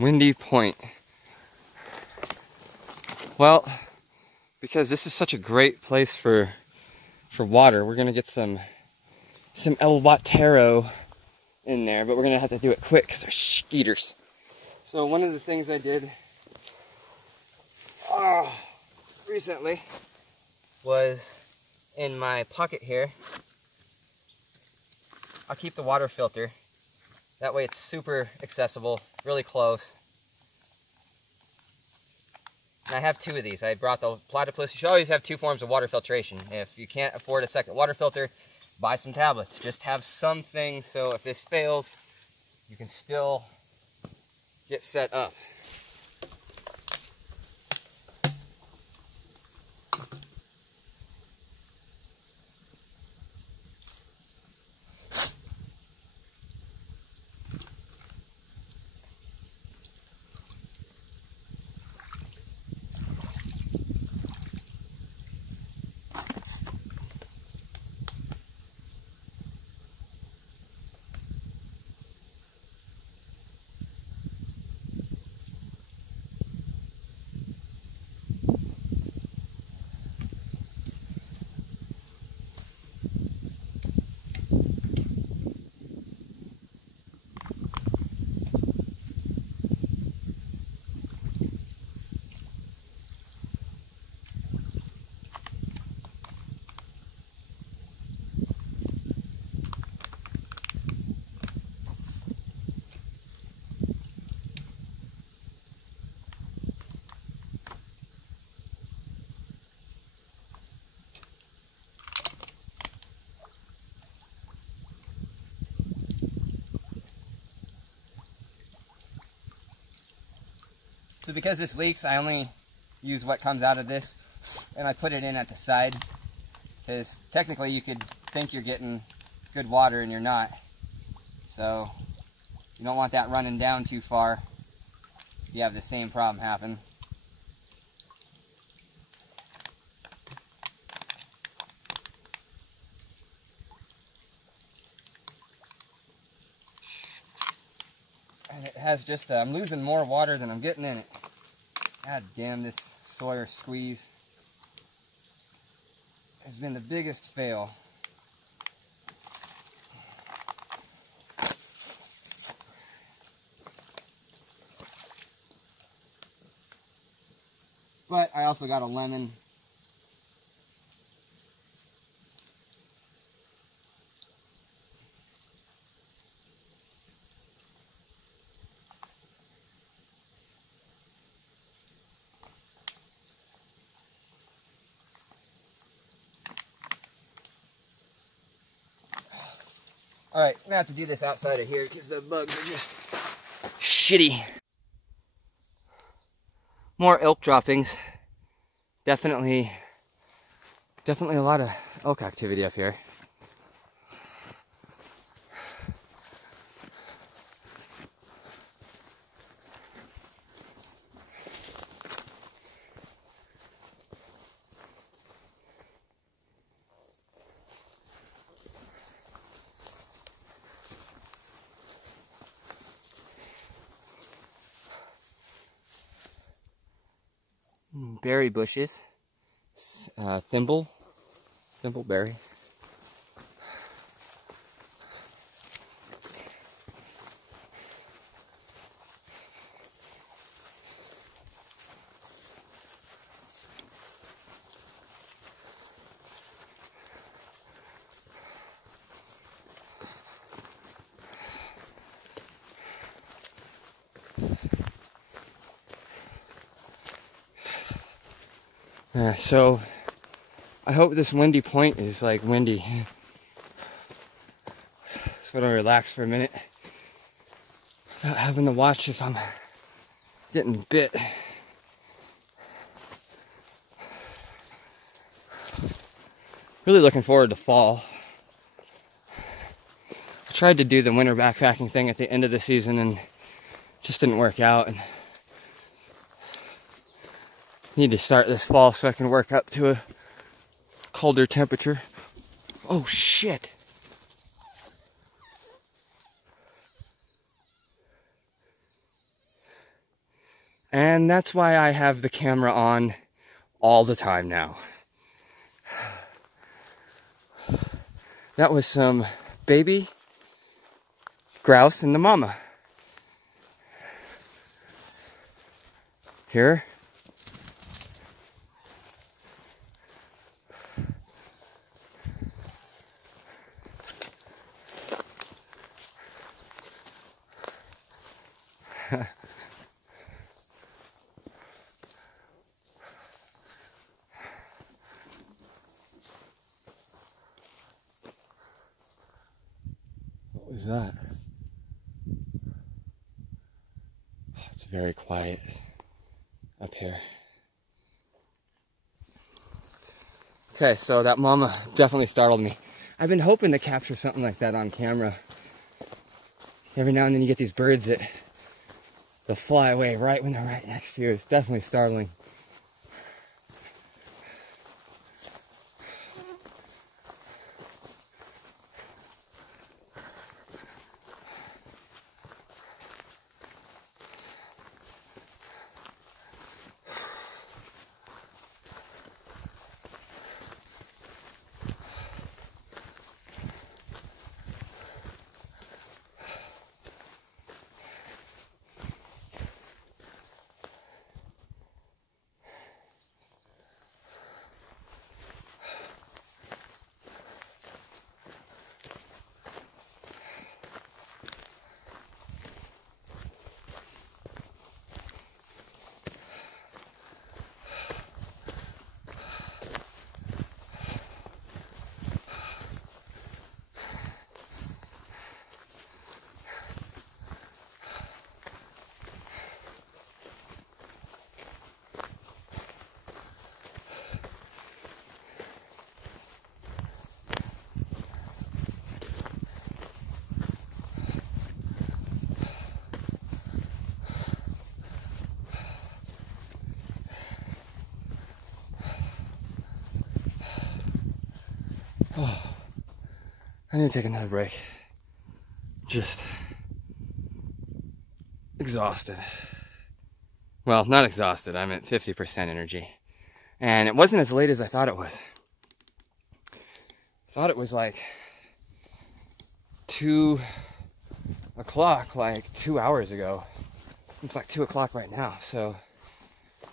Windy Point. Well, because this is such a great place for water, we're gonna get some El Watero in there, but we're gonna have to do it quick because they're skeeters. So one of the things I did recently was in my pocket here, I'll keep the water filter. That way it's super accessible, really close. And I have two of these. I brought the platypus. You should always have two forms of water filtration. If you can't afford a second water filter, buy some tablets. Just have something so if this fails, you can still get set up. So because this leaks, I only use what comes out of this, and I put it in at the side, because technically you could think you're getting good water and you're not. So you don't want that running down too far. You have the same problem happen. And it has just, I'm losing more water than I'm getting in it. God damn, this Sawyer squeeze has been the biggest fail. But I also got a lemon. Alright, I'm gonna have to do this outside of here because the bugs are just shitty. More elk droppings. Definitely a lot of elk activity up here. Berry bushes, thimbleberry. So I hope this windy point is like windy. So I'm gonna relax for a minute without having to watch if I'm getting bit. Really looking forward to fall. I tried to do the winter backpacking thing at the end of the season and it just didn't work out. And need to start this fall so I can work up to a colder temperature. Oh shit. And that's why I have the camera on all the time now. That was some baby grouse and the mama. Here. What was that? Oh, it's very quiet up here. Okay, so that mama definitely startled me. I've been hoping to capture something like that on camera. Every now and then you get these birds that they'll fly away right when they're right next to you. It's definitely startling. Oh, I need to take another break. Just exhausted. Well, not exhausted. I'm at 50% energy. And it wasn't as late as I thought it was. I thought it was like 2 o'clock, like 2 hours ago. It's like 2 o'clock right now, so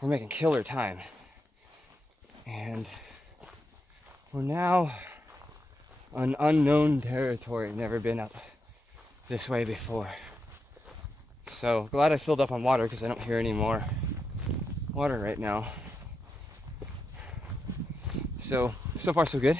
we're making killer time. And we're now on unknown territory, never been up this way before. So glad I filled up on water because I don't hear any more water right now. So far so good.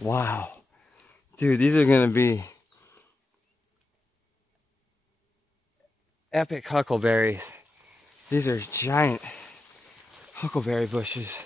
Wow. Dude, these are gonna be epic huckleberries. These are giant huckleberry bushes.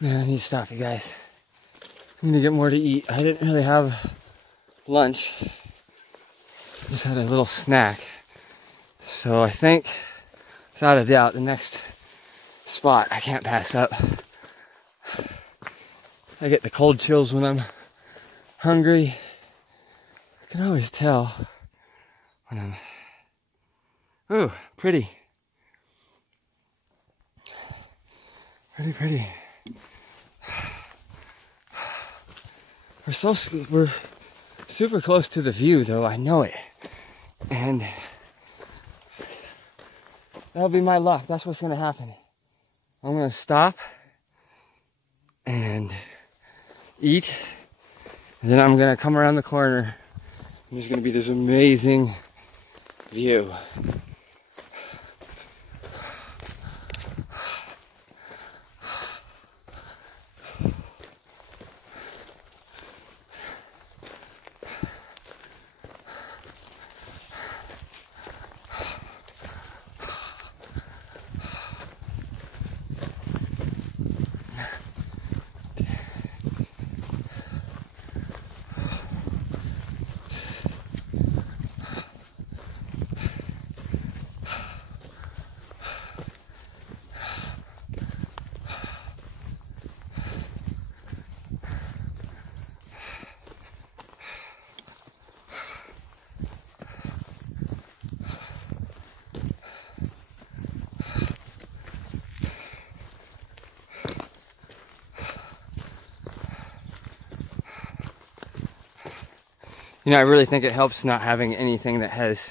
Man, I need to stop you guys. I'm gonna get more to eat. I didn't really have lunch. Just had a little snack. So I think, without a doubt, the next spot I can't pass up. I get the cold chills when I'm hungry. I can always tell when I'm... Ooh, pretty. Pretty. We're super close to the view, though. I know it. And that'll be my luck. That's what's gonna happen. I'm gonna stop and eat, and then I'm gonna come around the corner, and there's gonna be this amazing view. You know, I really think it helps not having anything that has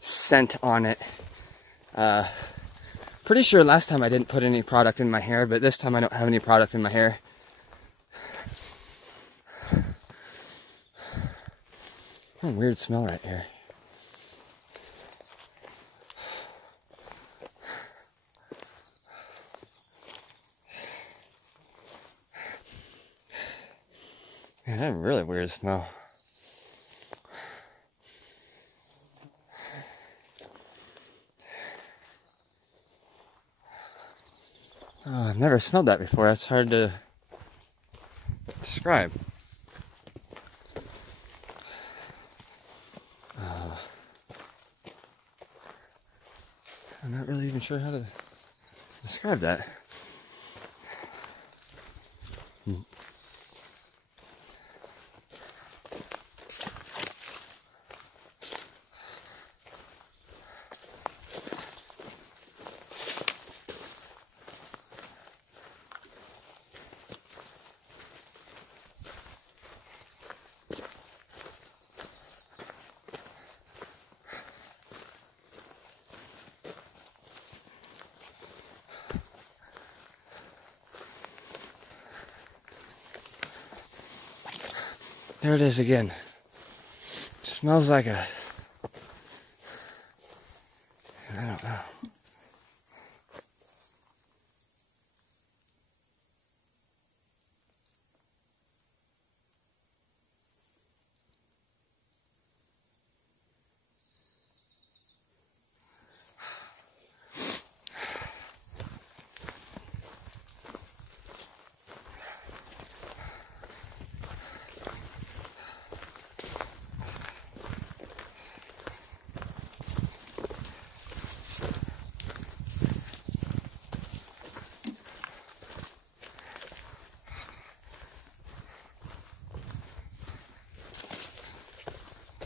scent on it. Pretty sure last time I didn't put any product in my hair, but this time I don't have any product in my hair. What a weird smell right here. Man, that's a really weird smell. Oh, I've never smelled that before. That's hard to describe. I'm not really even sure how to describe that. There it is again. It smells like a... I don't know.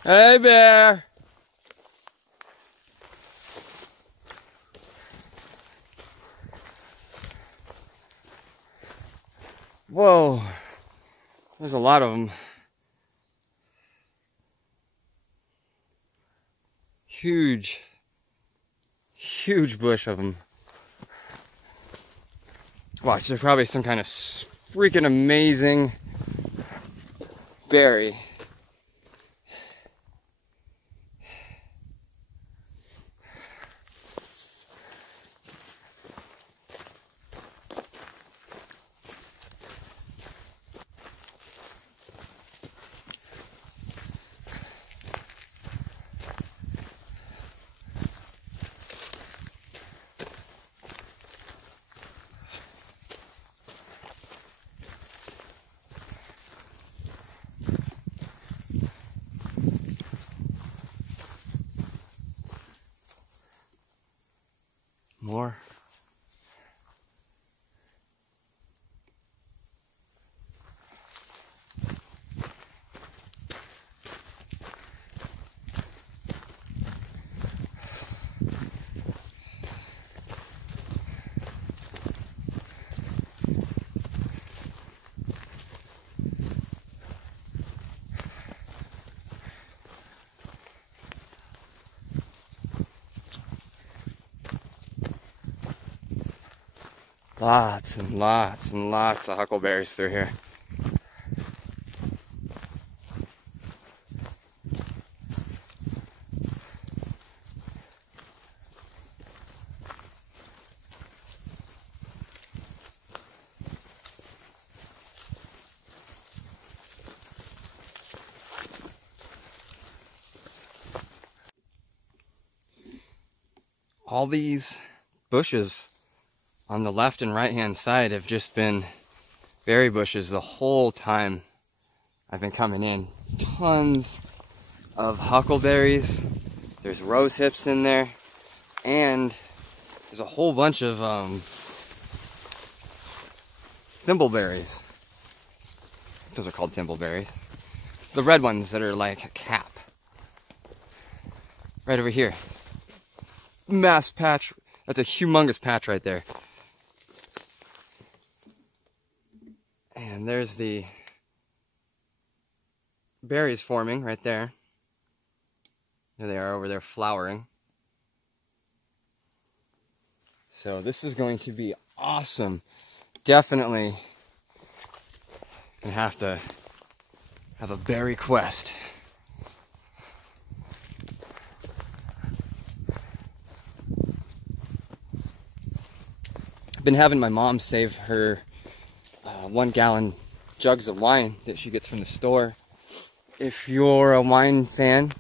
Hey, bear! Whoa, there's a lot of them. Huge bush of them. Watch, there's probably some kind of freaking amazing berry. More. Lots and lots and lots of huckleberries through here. All these bushes on the left and right hand side have just been berry bushes the whole time I've been coming in. Tons of huckleberries, there's rose hips in there, and there's a whole bunch of thimbleberries. Those are called thimbleberries. The red ones that are like a cap. Right over here. Mass patch. That's a humongous patch right there. And there's the berries forming right there. There they are over there flowering. So this is going to be awesome. Definitely gonna have to have a berry quest. I've been having my mom save her 1 gallon jugs of wine that she gets from the store. If you're a wine fan,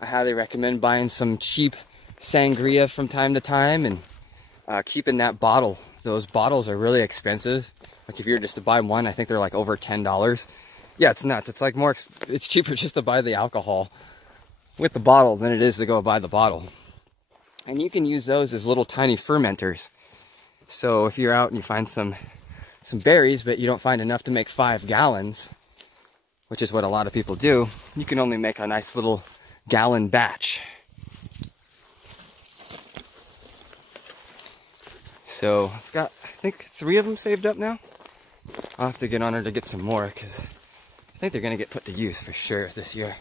I highly recommend buying some cheap sangria from time to time and keeping that bottle. Those bottles are really expensive. Like if you're just to buy one, I think they're like over $10. Yeah, it's nuts. It's like it's cheaper just to buy the alcohol with the bottle than it is to go buy the bottle. And you can use those as little tiny fermenters. So if you're out and you find some berries, but you don't find enough to make 5 gallons, which is what a lot of people do, you can only make a nice little gallon batch. So I've got, I think, 3 of them saved up now. I'll have to get on her to get some more because I think they're going to get put to use for sure this year.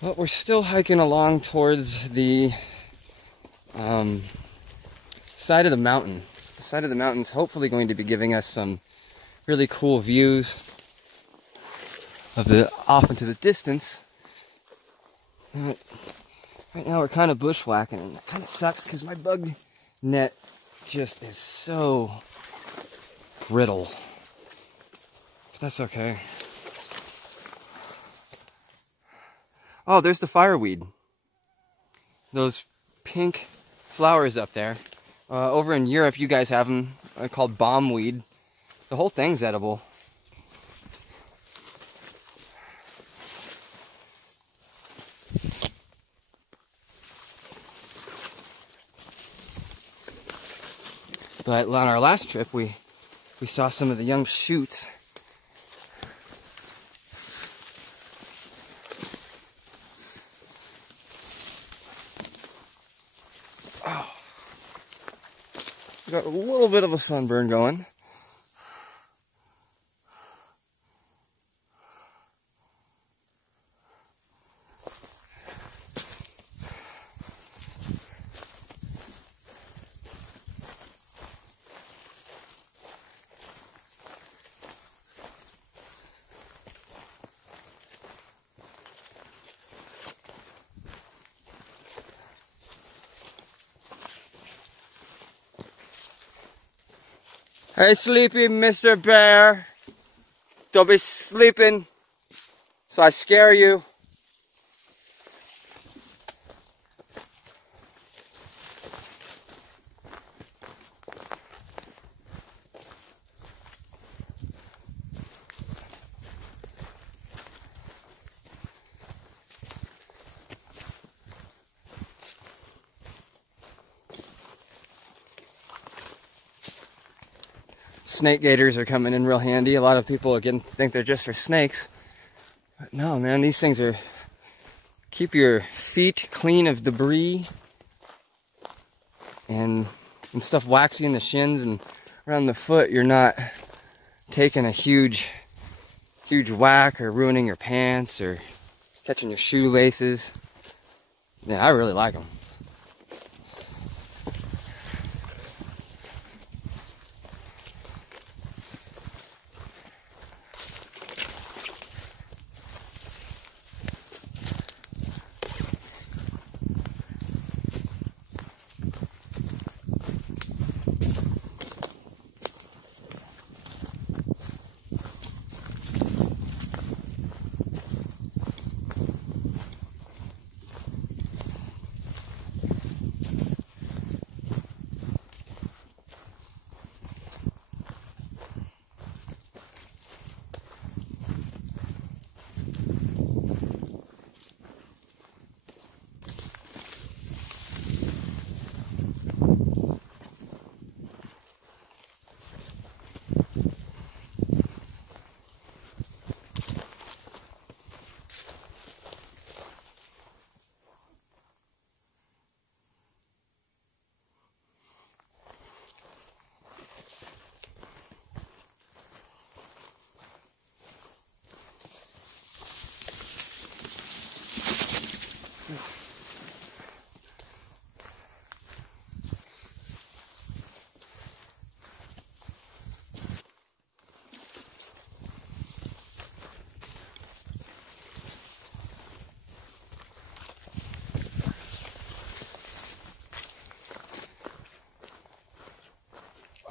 But we're still hiking along towards the side of the mountain. The side of the mountain's hopefully going to be giving us some really cool views of the off into the distance. Right now we're kind of bushwhacking, and that kind of sucks because my bug net just is so brittle. But that's okay. Oh, there's the fireweed. Those pink flowers up there. Over in Europe, you guys have them called bombweed. The whole thing's edible. But on our last trip, we saw some of the young shoots. Oh. Got a little bit of a sunburn going. Hey, sleepy Mr. Bear. Don't be sleeping so I scare you. snake gaiters are coming in real handy. A lot of people again think they're just for snakes. But no, man, these things are keep your feet clean of debris and stuff waxy in the shins and around the foot. You're not taking a huge whack or ruining your pants or catching your shoelaces. Yeah, I really like them.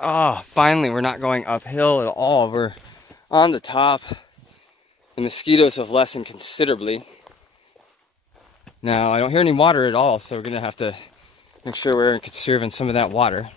Oh, finally, we're not going uphill at all. We're on the top. The mosquitoes have lessened considerably. Now, I don't hear any water at all, so we're going to have to make sure we're conserving some of that water.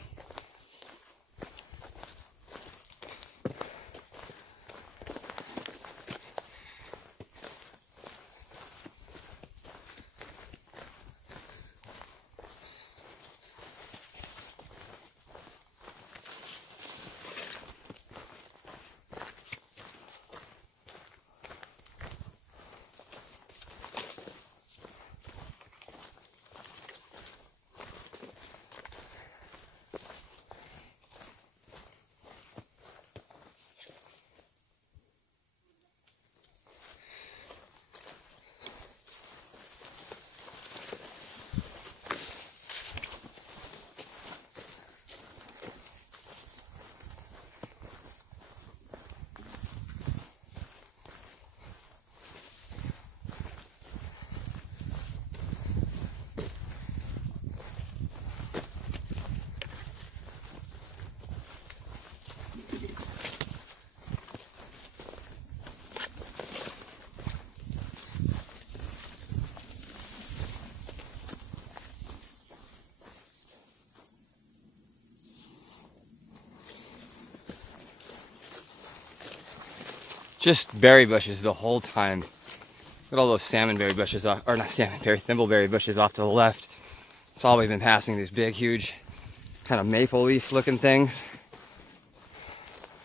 Just berry bushes the whole time. Look at all those salmonberry bushes, or not salmonberry, thimbleberry bushes off to the left. That's all we've been passing, these big, huge, kind of maple leaf looking things.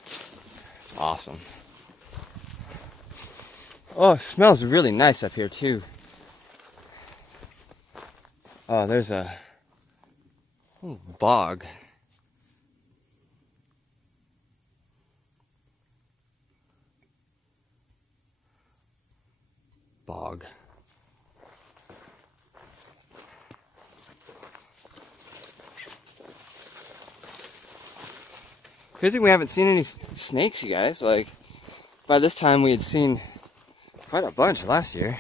It's awesome. Oh, it smells really nice up here too. Oh, there's a bog. Bog. Crazy we haven't seen any snakes, you guys. Like, by this time we had seen quite a bunch last year.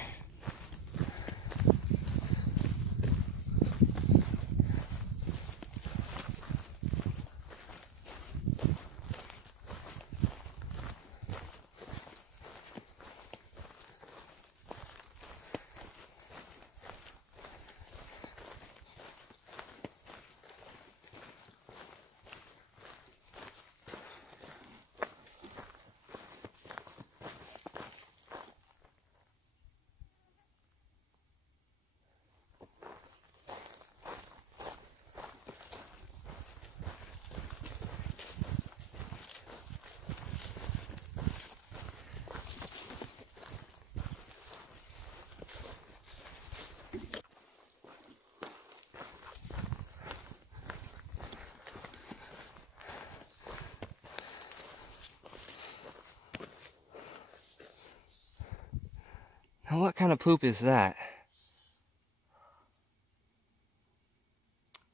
Now what kind of poop is that?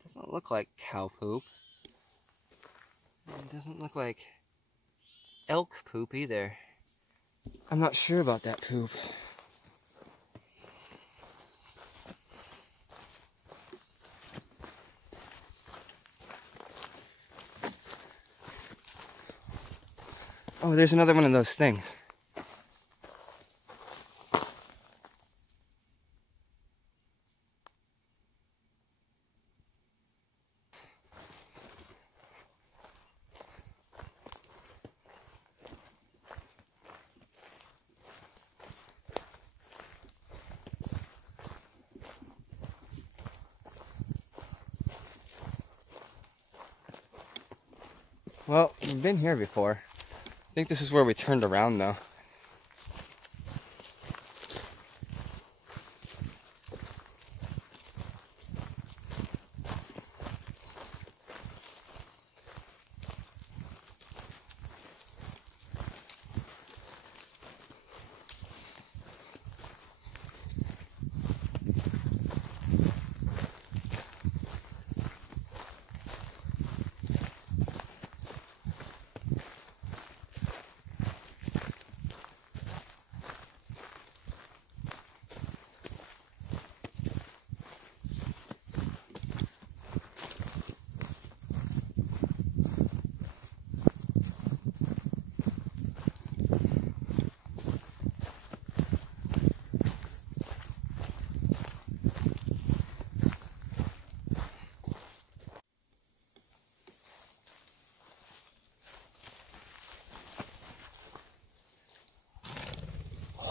Doesn't look like cow poop. It doesn't look like elk poop either. I'm not sure about that poop. Oh, there's another one of those things. Well, we've been here before. I think this is where we turned around though.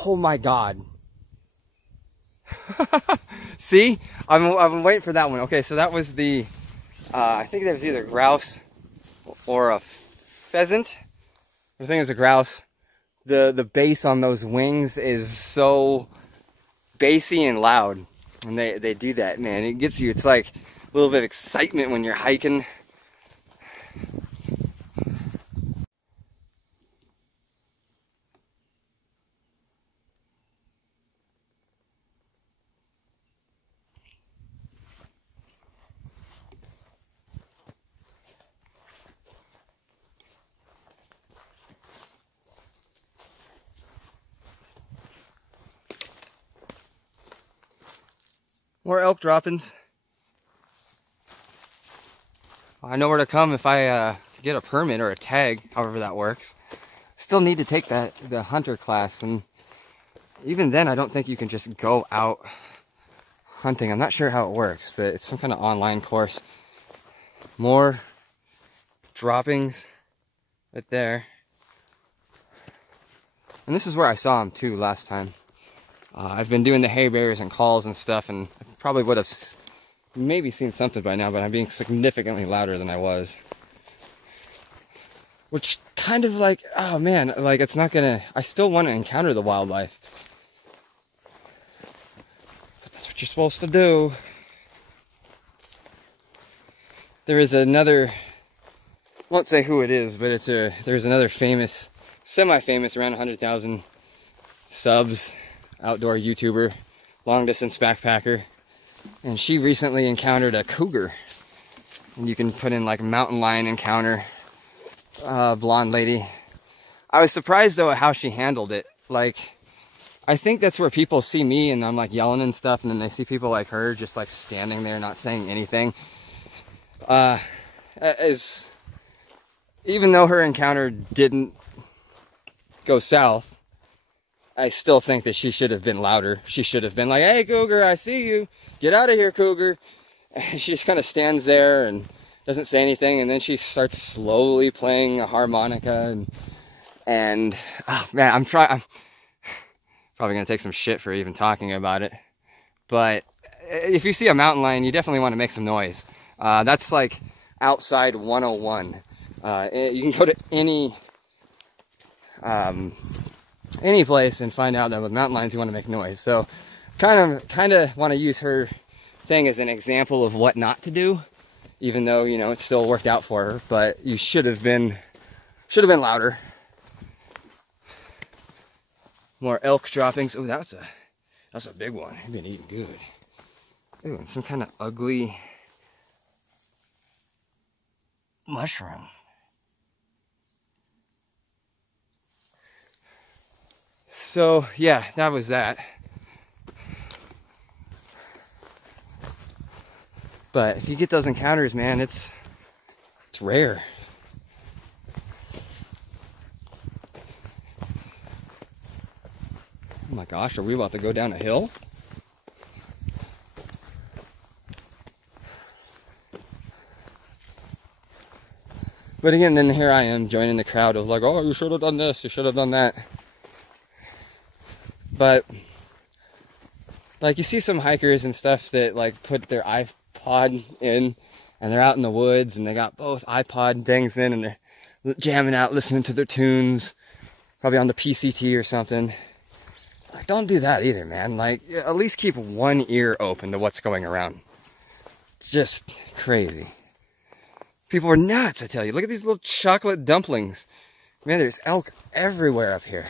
Oh my God. See? I've been waiting for that one. Okay, so that was the, I think there was either grouse or a pheasant. I think it was a grouse. The bass on those wings is so bassy and loud. And they do that, man. It gets you, it's like a little bit of excitement when you're hiking. More elk droppings. I know where to come if I get a permit or a tag, however that works. Still need to take the hunter class, and even then I don't think you can just go out hunting. I'm not sure how it works, but it's some kind of online course. More droppings right there. And this is where I saw them too last time. I've been doing the hay bears and calls and stuff, and I probably would have maybe seen something by now, but I'm being significantly louder than I was. Which kind of like, oh man, like it's not gonna, I still want to encounter the wildlife. But that's what you're supposed to do. There is another, won't say who it is, but there's another famous, semi-famous, around 100,000 subs, outdoor YouTuber, long distance backpacker, and she recently encountered a cougar. And you can put in like mountain lion encounter, blonde lady. I was surprised though at how she handled it. Like, I think that's where people see me and I'm like yelling and stuff, and then they see people like her just like standing there not saying anything. Even though her encounter didn't go south, I still think that she should have been louder. She should have been like, "Hey, cougar, I see you. Get out of here, cougar." And she just kind of stands there and doesn't say anything, and then she starts slowly playing a harmonica, and oh man, I'm probably gonna take some shit for even talking about it. But if you see a mountain lion, you definitely want to make some noise. That's like outside 101. You can go to any place and find out that with mountain lions you want to make noise. So kind of want to use her thing as an example of what not to do, even though, you know, it still worked out for her, but you should have been louder. More elk droppings. Oh, that's a That's a big one. He's been eating good. Ooh, and some kind of ugly mushroom. So yeah, that was that. But if you get those encounters, man, it's rare. Oh my gosh, are we about to go down a hill? But again, then here I am joining the crowd of like, oh, you should have done this, you should have done that. But like you see some hikers and stuff that like put their iPod in and they're out in the woods and they got both iPod things in and they're jamming out, listening to their tunes, probably on the PCT or something. Like, don't do that either, man. Like, at least keep one ear open to what's going around. It's just crazy. People are nuts, I tell you. Look at these little chocolate dumplings. Man, there's elk everywhere up here.